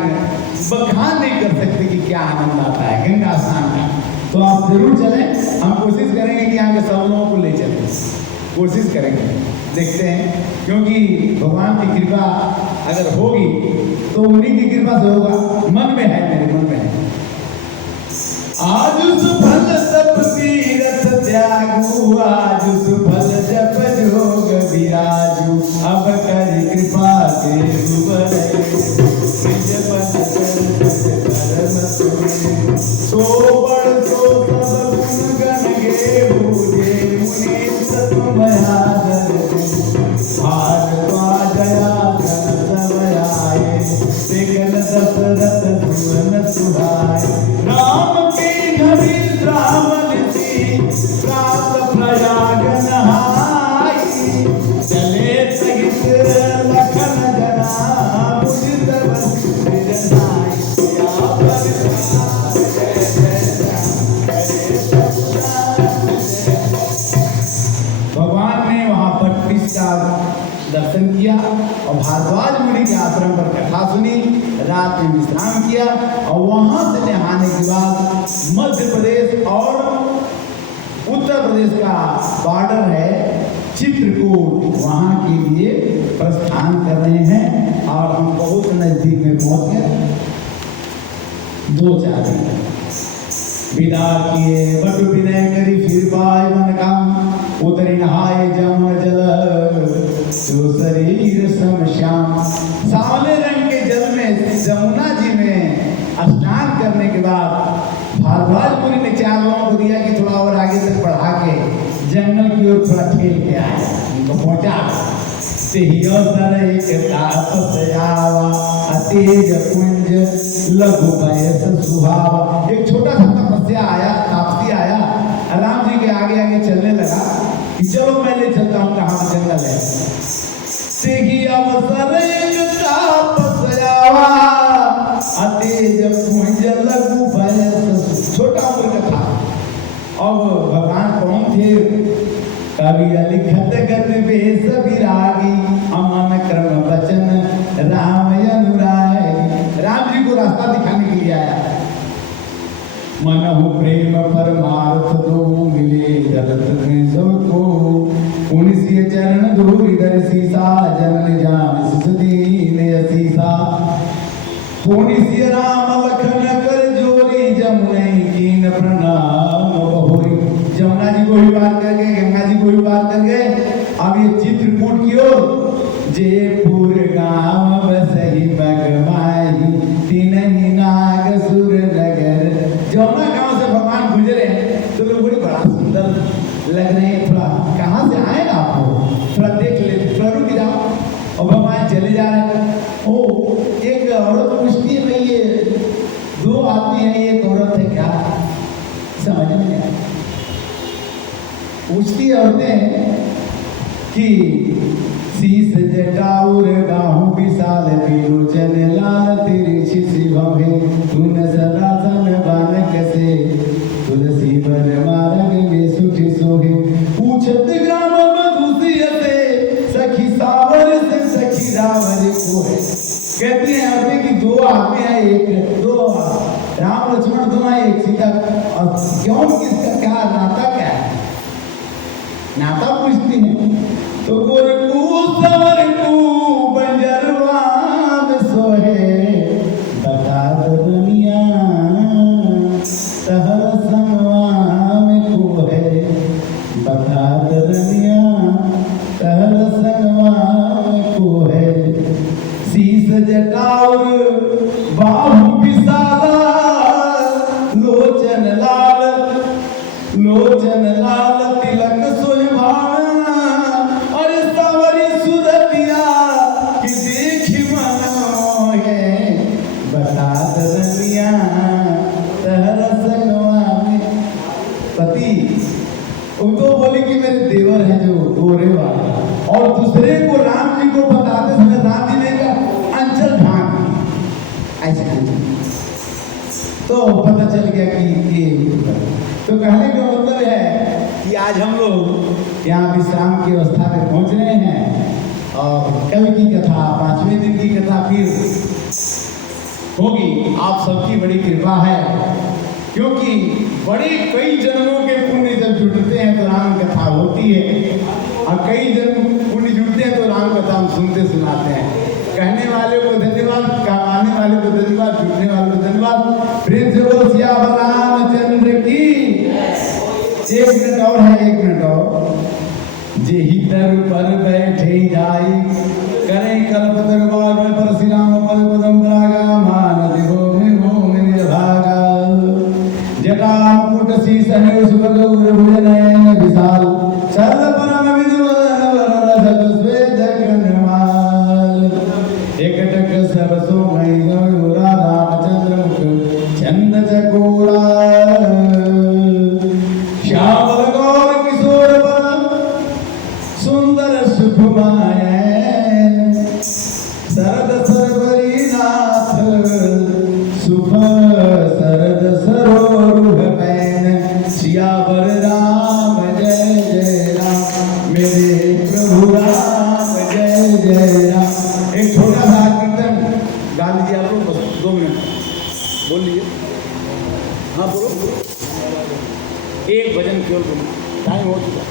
बखान नहीं कर सकते कि क्या आनंद आता है गंगा स्नान का। तो आप जरूर चलें, हम कोशिश करेंगे कि यहाँ के सब लोगों को ले चलें, कोशिश करेंगे, देखते हैं, क्योंकि भगवान की कृपा अगर होगी तो उन्हीं की कृपा से होगा। मन में है, मेरे मन में है। आज सुफल तप तीरथ त्यागू आज सुफल जप जोग विराजू अब कर कृपा के सो बड़ सो सब गुण गण गे बूझे मुनि सतमयादर भागवा जया धन सब आए सेकन दशरथ सुवन सुहाए राम की घड़ी श्रावण सी प्रात प्रयाग नहाई चले सहित लखन जना मुझ जनाई भगवान ने वहां 32 का दर्शन किया और भारद्वाज मुनि के आश्रम पर कथा सुनी, रात में विश्राम किया और वहां से नहाने के बाद मध्य प्रदेश और उत्तर प्रदेश का बॉर्डर है चित्रकूट, वहां के लिए प्रस्थान कर रहे हैं। और हम बहुत नजदीक में पहुंच गए, 2-4 दिन विदा किए बट विनय करी फिर पाए मन काम उतरी नहाए जमुन जल जो शरीर सम श्याम। सांवले रंग के जल में जमुना जी में स्नान करने के बाद भारद्वाज मुनि ने 4 लोगों को दिया कि थोड़ा और आगे तक बढ़ा के जंगल की ओर थोड़ा खेल के आए, उनको पहुंचा अतेज कुंज लघु बयस सुहावा। एक छोटा सा तपस्या आया, तापसी आया, राम जी के आगे आगे चलने लगा कि चलो मैं ले चलता हूँ कहाँ जंगल है। तेगी अवसर एक तापस्यावा अतेज कुंज लघु बयस, छोटा उम्र का था। अब भगवान कौन थे? कवि लिखत गत बेस विरागी अमन क्रम वचन राम अनुरागी। राम जी को रास्ता दिखाने के लिए आया। मनहु प्रेम परमार्थ दो मिले जगत में सबको उनसे चरण धूलि दर्शी सा जनन जान पुनि सिय राम लखन कर जोरी जमुना कीन प्रणाम बहुरी। जमुना जी को भी पार कर गए, गंगा जी को भी पार कर गए। अब ये चित्रकूट की ओर जयपुर गांव बसही बगमाही तीनही नाग सुर नगर। जमुना गांव से भगवान गुजरे तो लोग बड़ी बड़ा सुंदर लग रहे हैं। थोड़ा कहाँ से आए ना आपको, थोड़ा देख ले, थोड़ा रुक जाओ। और भगवान चले जा रहे हैं। ओ एक औरत पूछती है भाई ये दो आदमी है, एक औरत है क्या? समझ में नहीं आया। पूछती औरतें कि शीस जटाउर बाहु विशाल विलोचन लाल तिरछी शिभवे तुन सदासन बानक से तुलसी वन मार्ग में सुख सोहे। पूछत ग्राम मधुसियते सखी सावर से सखी रावर को है। कहते हैं आपने कि दो आदमी है, एक दो राम लक्ष्मण दो है, एक सीता। और क्यों, किसका क्या नाता, क्या है नाता पूछती है। तो गोरकू सवरकू बंजरवान सोहे बता दो दुनिया तहर संगवाम को है। बता दो दुनिया तहर संगवाम को है। शीस जटाउर बाहु विशाला लोचन लाल तिलक सोहाना। और सावरी सुरतिया कि देखी मन मोहे। बता दरमिया तहर संगवा में पति। वो तो बोली कि मेरे देवर है जो गोरे वाले, और दूसरे को राम जी को बताते समय राम जी ने कहा अंचल ढांक ऐसे। तो पता चल गया कि ये। तो कहने का मतलब है कि आज हम लोग यहाँ विश्राम की अवस्था में पहुँच रहे हैं। और कल की कथा, 5वें दिन की कथा फिर होगी। आप सबकी बड़ी कृपा है, क्योंकि बड़े कई जन्मों के पुण्य जब जुड़ते हैं तो राम कथा होती है। और कई जन्म पुण्य जुड़ते हैं तो राम कथा हम सुनते सुनाते हैं। कहने वाले को धन्यवाद, कमाने वाले को धन्यवाद, जुड़ने वाले को धन्यवाद। प्रेम से बोलो सियावर रामचंद्र की। 1 मिनट और है, 1 मिनट और। जेहि तर पर बैठे जाई करें कल्प दरबार में परशुराम मल पदम रागा मान दिवो में भागा। जटा मुकुट शीस है सुभग भुजनयन विशाल सर्व परम विद्वदन वरण सब श्वेत कर्णमाल। एकटक सब सो मई गौरा रामचंद्र मुख चंद चकोरा। श्याम गौर किशोर परम सुंदर सुखमय शरद सरवरी नाथ सुख शरद सरोरुह पैन। सियावर राम जय जय राम मेरे प्रभु राम जय जय राम। एक छोटा सा कीर्तन गा लीजिए आप लोग, बस 2 मिनट बोलिए। हाँ बोलो, एक भजन केवल, टाइम हो चुका।